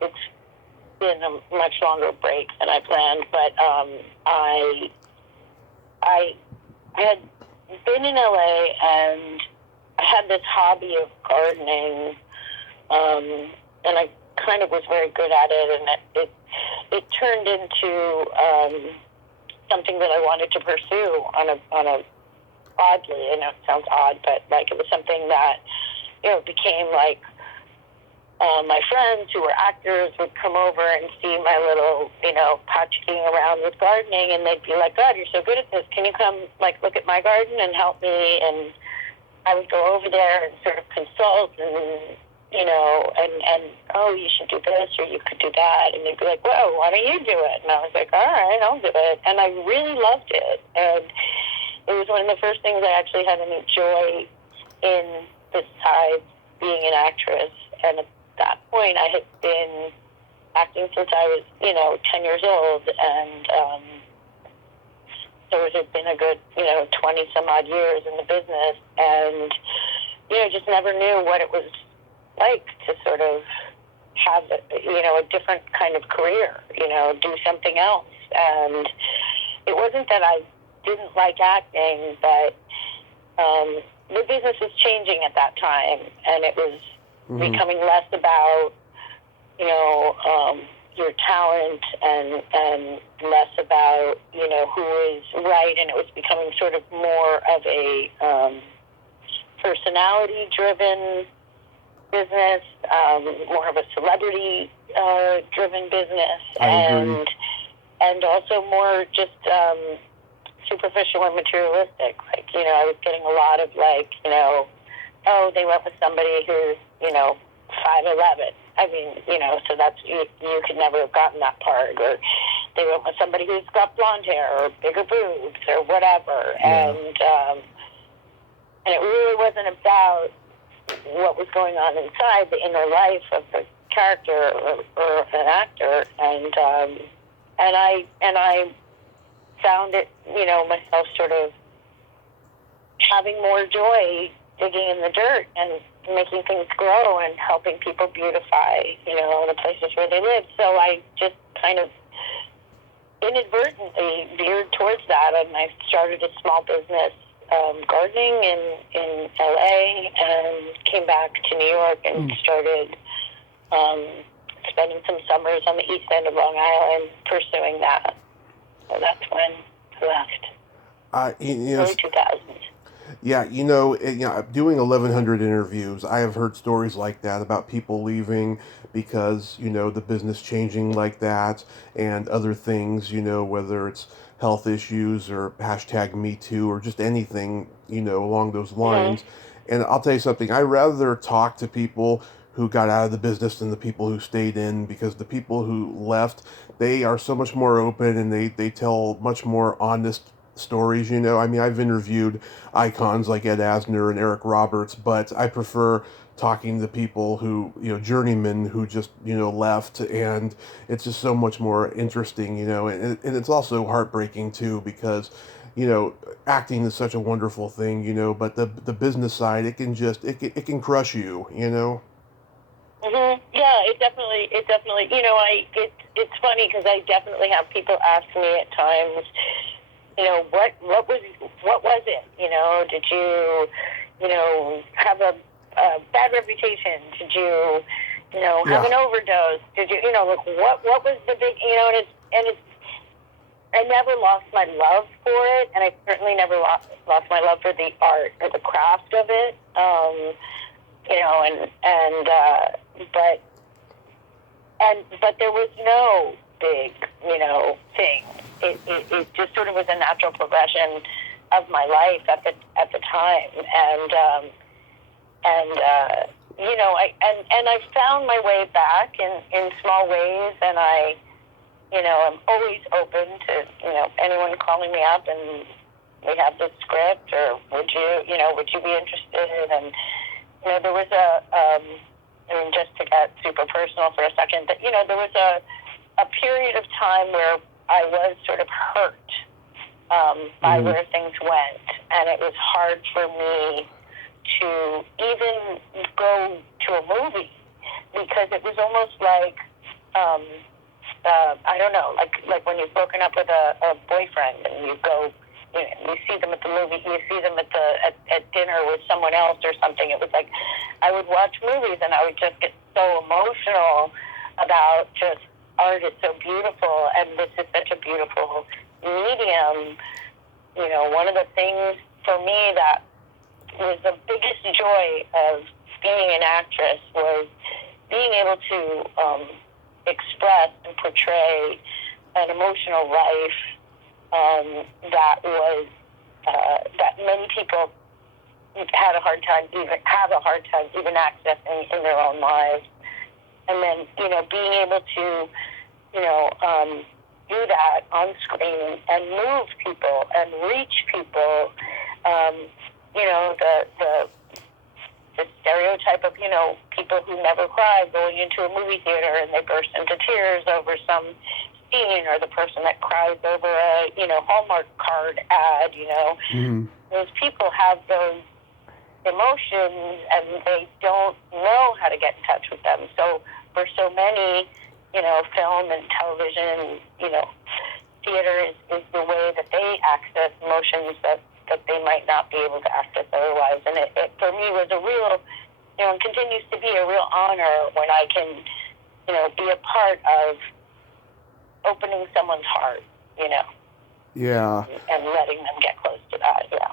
It's been a much longer break than I planned, but I had been in LA and I had this hobby of gardening, and I kind of was very good at it, and it turned into something that I wanted to pursue on a oddly, I know it sounds odd, but like it was something that became like my friends who were actors would come over and see my little patching around with gardening, and they'd be like, God, you're so good at this, can you come like look at my garden and help me? And I would go over there and sort of consult and and oh, you should do this or you could do that, and they'd be like, whoa, why don't you do it? And I was like, all right, I'll do it. And I really loved it, and it was one of the first things I actually had any joy in besides being an actress. And at that point, I had been acting since I was 10 years old, and so it had been a good 20 some odd years in the business, and just never knew what it was like to sort of have a different kind of career, do something else. And it wasn't that I didn't like acting, but the business was changing at that time, and it was mm-hmm. becoming less about your talent and less about who is right, and it was becoming sort of more of a personality driven business, more of a celebrity driven business, and also more just superficial and materialistic. Like, I was getting a lot of like, oh, they went with somebody who's 5'11". I mean, so that's you could never have gotten that part. Or they went with somebody who's got blonde hair or bigger boobs or whatever. Yeah. And it really wasn't about what was going on inside the inner life of the character or an actor, and I found it, myself sort of having more joy digging in the dirt and making things grow and helping people beautify, the places where they live. So I just kind of inadvertently veered towards that, and I started a small business gardening in LA, and came back to New York and started spending some summers on the east end of Long Island pursuing that. So that's when I left. Early 2000s. Yeah, doing 1,100 interviews, I have heard stories like that about people leaving because, the business changing like that, and other things, whether it's health issues or #MeToo or just anything, along those lines. Mm-hmm. And I'll tell you something, I rather talk to people who got out of the business than the people who stayed in, because the people who left, they are so much more open, and they tell much more honest stories. I mean, I've interviewed icons like Ed Asner and Eric Roberts, but I prefer talking to people who, journeymen who just, left, and it's just so much more interesting, and it's also heartbreaking too, because, acting is such a wonderful thing, but the business side, it can crush you, Mm-hmm. Yeah, it definitely definitely, it's funny because I definitely have people ask me at times, what was it? Did you, have a bad reputation? Did you, have an overdose? Did you, what was the big, and it's, I never lost my love for it, and I certainly never lost my love for the art or the craft of it. But there was no big, thing. It just sort of was a natural progression of my life at the time, I found my way back in small ways, and I'm always open to, anyone calling me up and we have this script, or would you be interested? And, there was just to get super personal for a second, but, there was a period of time where I was sort of hurt by where things went, and it was hard for me to even go to a movie, because it was almost like, I don't know, like when you've broken up with a boyfriend and you go, you see them at the movie, you see them at dinner with someone else or something. It was like I would watch movies and I would just get so emotional about just art is so beautiful, and this is such a beautiful medium. One of the things for me that was the biggest joy of being an actress was being able to express and portray an emotional life that was that many people have a hard time even accessing in their own lives. And then being able to do that on screen and move people and reach people, the stereotype of, people who never cry going into a movie theater and they burst into tears over some scene, or the person that cries over a, Hallmark card ad, Those people have those emotions and they don't know how to get in touch with them. So for so many, film and television, theater is the way that they access emotions that they might not be able to access otherwise. And it for me was a real, and continues to be a real honor when I can, be a part of opening someone's heart, Yeah. and letting them get close to that, yeah.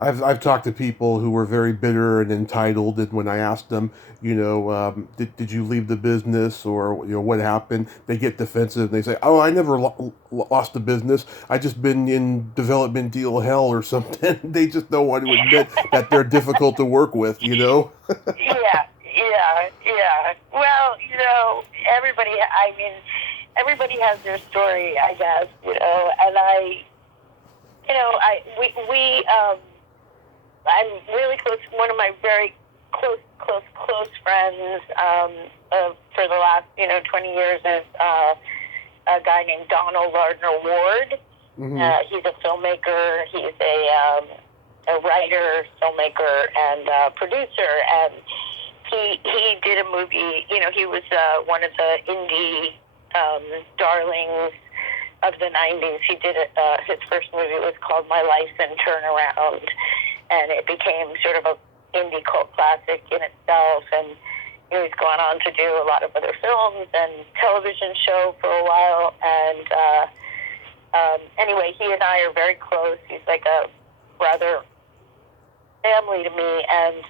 I've talked to people who were very bitter and entitled, and when I asked them, did you leave the business, or what happened, they get defensive. They say, "Oh, I never lost the business. I just been in development deal hell or something." They just don't want to admit that they're difficult to work with. Yeah. Well, everybody has their story, I guess, and I'm really close. One of my very close friends for the last 20 years is a guy named Donald Lardner Ward. Mm-hmm. He's a filmmaker. He's a writer, filmmaker, and producer. And he did a movie. He was one of the indie darlings of the 90s. He did his first movie was called My Life in Turnaround, and it became sort of a indie cult classic in itself. And he's gone on to do a lot of other films and television show for a while. And anyway, he and I are very close. He's like a brother, family to me. And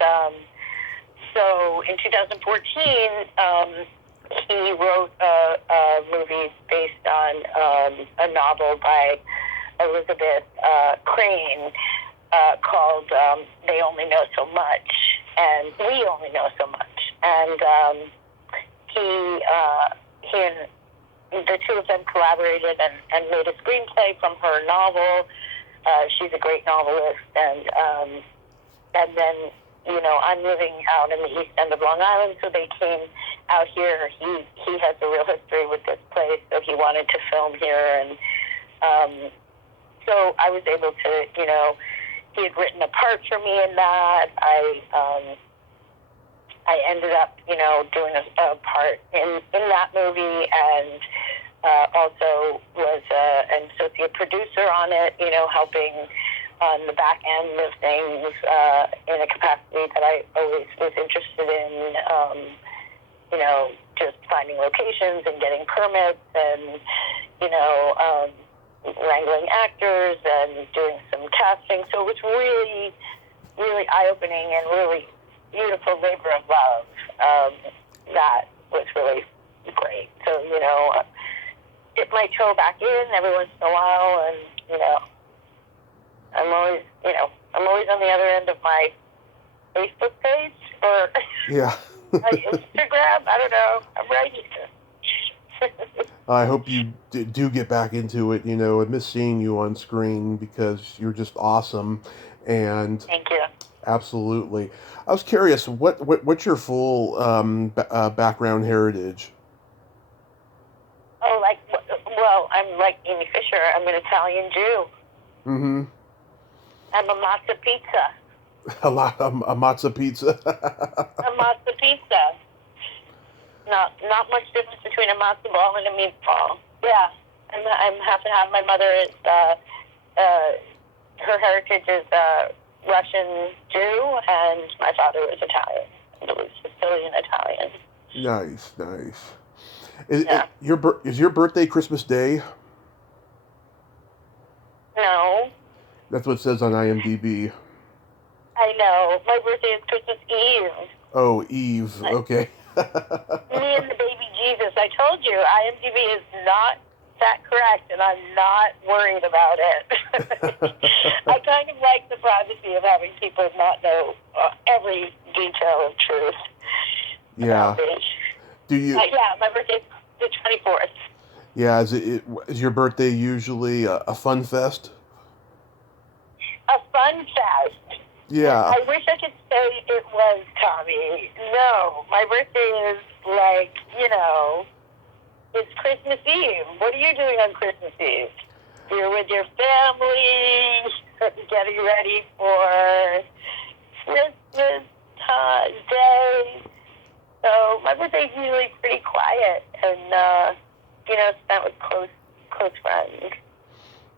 so in 2014, he wrote a movie based on a novel by Elizabeth Crane called They Only Know So Much, and We Only Know So Much. And he and the two of them collaborated and made a screenplay from her novel. She's a great novelist, and then I'm living out in the east end of Long Island, so they came out here. He has a real history with this place, so he wanted to film here, and so I was able to, he had written a part for me in that. I ended up, doing a part in that movie, and also was an associate producer on it, helping on the back end of things in a capacity that I always was interested in, just finding locations and getting permits and, wrangling actors and doing some casting. So it was really, really eye-opening and really beautiful labor of love. That was really great. So, dip my toe back in every once in a while, and, I'm always on the other end of my Facebook page or Yeah. my Instagram. I don't know. I'm writing. I hope you do get back into it. I miss seeing you on screen because you're just awesome. And Thank you. absolutely. I was curious, what's your full background heritage? Oh, I'm like Amy Fisher. I'm an Italian Jew. Mm-hmm. I'm a matzo pizza. A matzo pizza. A matzo pizza. Not much difference between a matzo ball and a meatball. Yeah, I'm half and half. My mother is her heritage is Russian Jew, and my father was Italian. It was Sicilian Italian. Nice. Is your birthday Christmas Day? No. That's what it says on IMDb. I know. My birthday is Christmas Eve. Oh, Eve. Okay. Me and the baby Jesus. I told you, IMDb is not that correct, and I'm not worried about it. I kind of like the privacy of having people not know every detail of truth. Yeah. Do you? Yeah, my birthday's the 24th. Yeah. Is your birthday usually a fun fest? A fun fest. Yeah. I wish I could say it was, Tommy. No, my birthday is like, it's Christmas Eve. What are you doing on Christmas Eve? You're with your family, getting ready for Christmas Day. So my birthday's usually pretty quiet and, spent with close friends.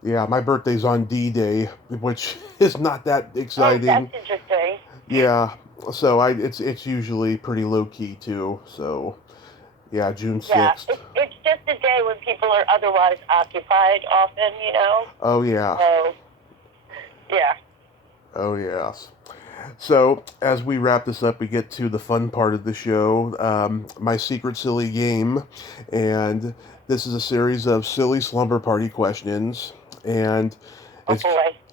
Yeah, my birthday's on D-Day, which is not that exciting. Oh, that's interesting. Yeah, so it's usually pretty low key too. So, yeah, June 6th. Yeah, it's just a day when people are otherwise occupied often, Oh yeah. So, yeah. Oh yes. So as we wrap this up, we get to the fun part of the show, my secret silly game, and this is a series of silly slumber party questions, and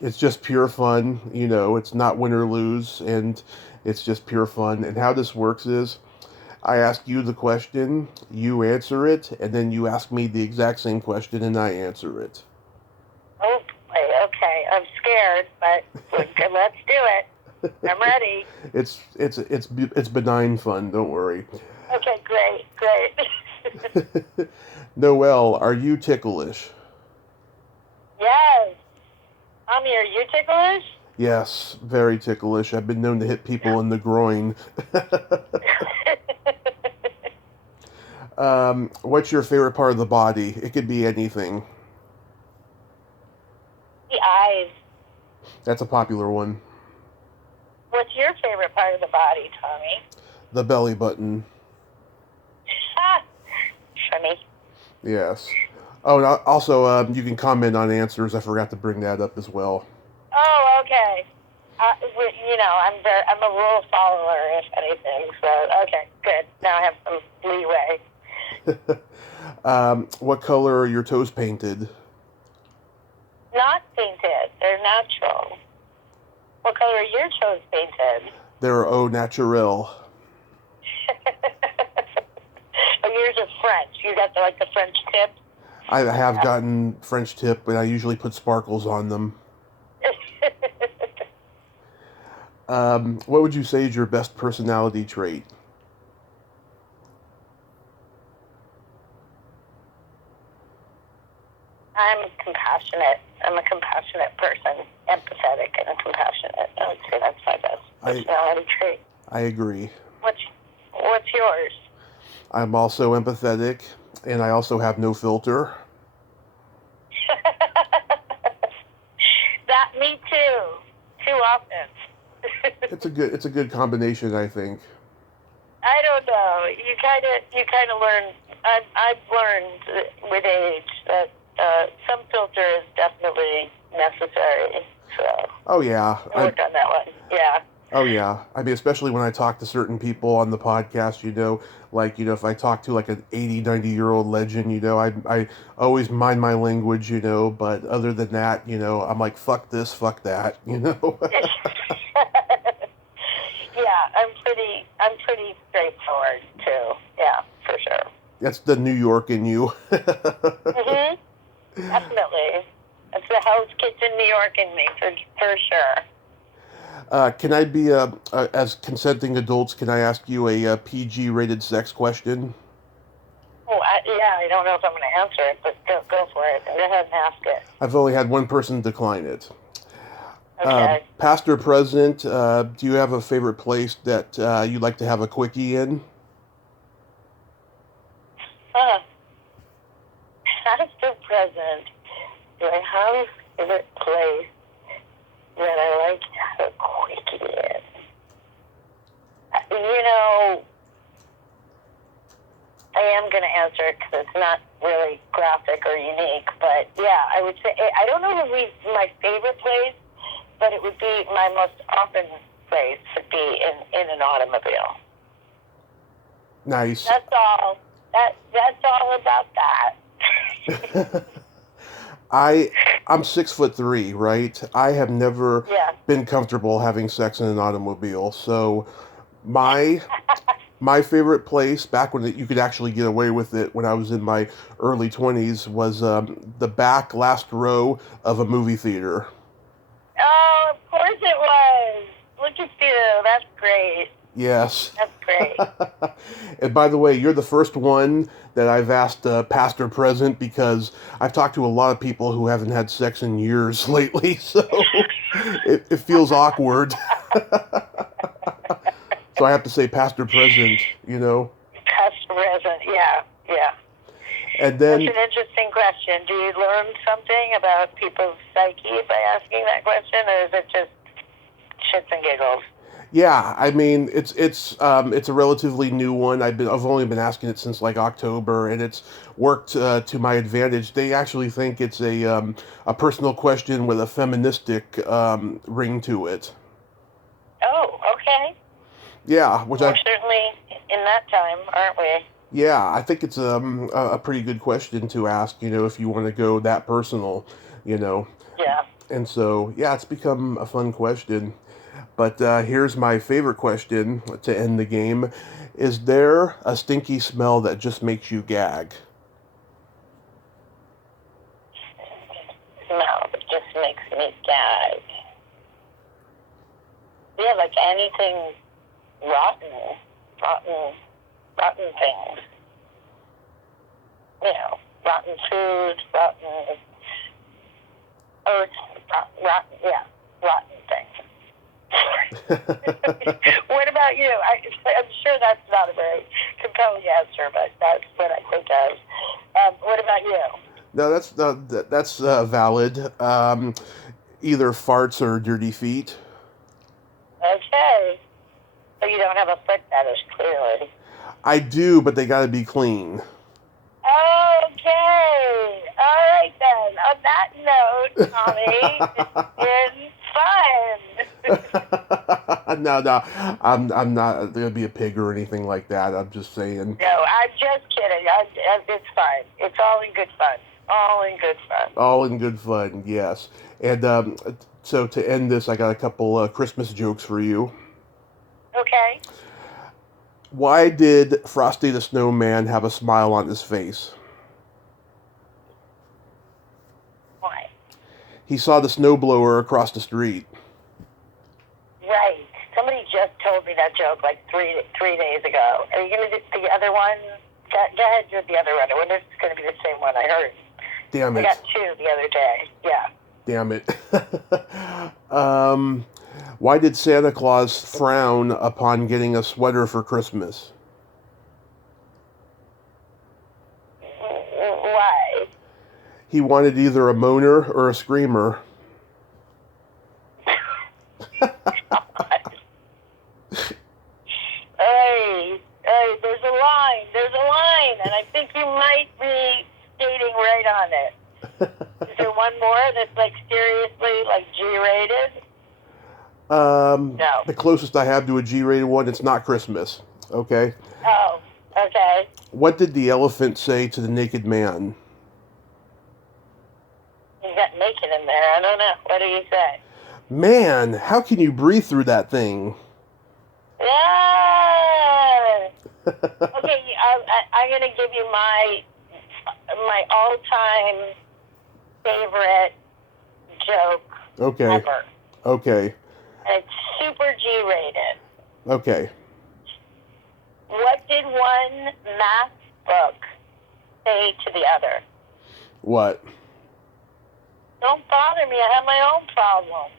it's just pure fun. It's not win or lose, and it's just pure fun. And how this works is, I ask you the question, you answer it, and then you ask me the exact same question, and I answer it. Oh boy, okay. I'm scared, but let's do it. I'm ready. It's benign fun. Don't worry. Okay, great. Noelle, are you ticklish? Yes. Tommy, are you ticklish? Yes, very ticklish. I've been known to hit people in the groin. What's your favorite part of the body? It could be anything. The eyes. That's a popular one. What's your favorite part of the body, Tommy? The belly button. Funny. Yes. Oh, and also, you can comment on answers. I forgot to bring that up as well. Oh, okay. I'm a rule follower, if anything. So, okay, good. Now I have some leeway. What color are your toes painted? Not painted. They're natural. What color are your toes painted? They're au naturel. Oh, yours are French. You got the French tip? I have gotten French tip, but I usually put sparkles on them. What would you say is your best personality trait? I'm compassionate. I'm a compassionate person. Empathetic and compassionate. I would say that's my best personality trait. I agree. What's yours? I'm also empathetic, and I also have no filter. That me too. Too often. It's a good combination, I think. I don't know. You kind of learn. I've learned with age that some filter is definitely necessary. So. Oh yeah, I worked on that one. Yeah. Oh yeah, I mean, especially when I talk to certain people on the podcast, like, if I talk to like an 80, 90-year-old legend, I always mind my language, but other than that, I'm like, fuck this, fuck that, Yeah, I'm pretty straightforward too. Yeah, for sure. That's the New York in you. Mhm. Definitely. That's the Hell's Kitchen New York in me, for sure. Can I be, as consenting adults, can I ask you a PG-rated sex question? Oh, I don't know if I'm going to answer it, but go for it. Go ahead and ask it. I've only had one person decline it. Okay. Past or present, do you have a favorite place that you'd like to have a quickie in? Past or present, do I have a favorite place that I like to have a quickie in? I am going to answer it because it's not really graphic or unique, but yeah, I would say, I don't know if my favorite place, but it would be my most often place would be in an automobile. Nice. That's all. That's all about that. I'm 6'3", right? I have never been comfortable having sex in an automobile. So my favorite place back when you could actually get away with it when I was in my early 20s was the back last row of a movie theater. Oh, of course it was. Look at you. That's great. Yes. That's great. And by the way, you're the first one that I've asked past or present because I've talked to a lot of people who haven't had sex in years lately, so it feels awkward. So I have to say past or present, Past or present, yeah. And then, that's an interesting question. Do you learn something about people's psyche by asking that question, or is it just shits and giggles? Yeah, I mean it's a relatively new one. I've only been asking it since like October, and it's worked to my advantage. They actually think it's a personal question with a feministic ring to it. Oh, okay. Yeah, We're certainly in that time, aren't we? Yeah, I think it's a pretty good question to ask. If you want to go that personal, Yeah. And so it's become a fun question. But here's my favorite question to end the game. Is there a stinky smell that just makes you gag? Smell that just makes me gag. Yeah, like anything rotten things. Rotten food, rotten earth, rotten things. What about you? I'm sure that's not a very compelling answer, but that's what I think of. What about you? No, that's valid. Either farts or dirty feet. Okay. So you don't have a foot fetish, clearly. I do, but they got to be clean. Okay. All right then. On that note, Tommy, it's been fun. No, I'm not gonna be a pig or anything like that. I'm just saying. No, I'm just kidding. It's fine. It's all in good fun. All in good fun. All in good fun, yes. And so to end this, I got a couple Christmas jokes for you. Okay. Why did Frosty the Snowman have a smile on his face? Why? He saw the snowblower across the street. Right. Somebody just told me that joke like three days ago. Are you going to do the other one? Go ahead and do the other one. I wonder if it's going to be the same one I heard. Damn it. I got two the other day. Yeah. Damn it. Why did Santa Claus frown upon getting a sweater for Christmas? He wanted either a moaner or a screamer. Hey, there's a line, and I think you might be skating right on it. Is there one more that's like seriously like G-rated? No. The closest I have to a G-rated one, it's not Christmas. Okay? Oh, okay. What did the elephant say to the naked man? You got naked in there. I don't know. What do you say? Man, how can you breathe through that thing? Yeah. Okay, I'm gonna give you my all-time favorite joke ever. Okay. And it's super G-rated. Okay. What did one math book say to the other? What? Don't bother me. I have my own problems.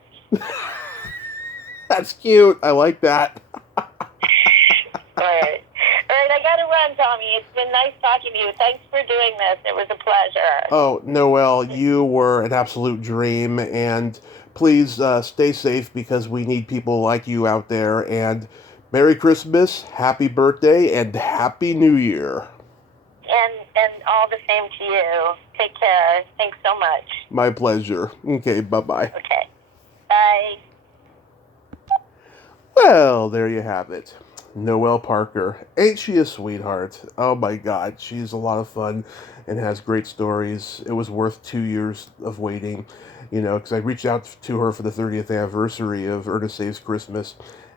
That's cute. I like that. All right, I got to run, Tommy. It's been nice talking to you. Thanks for doing this. It was a pleasure. Oh, Noelle, you were an absolute dream, and please stay safe because we need people like you out there. And Merry Christmas, Happy Birthday, and Happy New Year. And all the same to you. Take care. Thanks so much. My pleasure. Okay, bye-bye. Okay. Bye. Well, there you have it. Noelle Parker. Ain't she a sweetheart? Oh my God, she's a lot of fun and has great stories. It was worth 2 years of waiting, because I reached out to her for the 30th anniversary of Ernest Saves Christmas,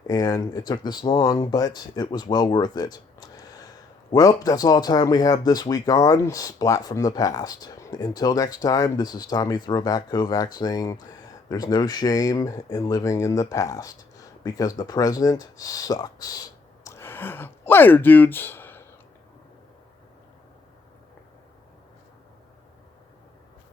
and it took this long, but it was well worth it. Well, that's all the time we have this week on Splat from the Past. Until next time, this is Tommy Throwback Kovac saying, there's no shame in living in the past, because the present sucks. Later, dudes.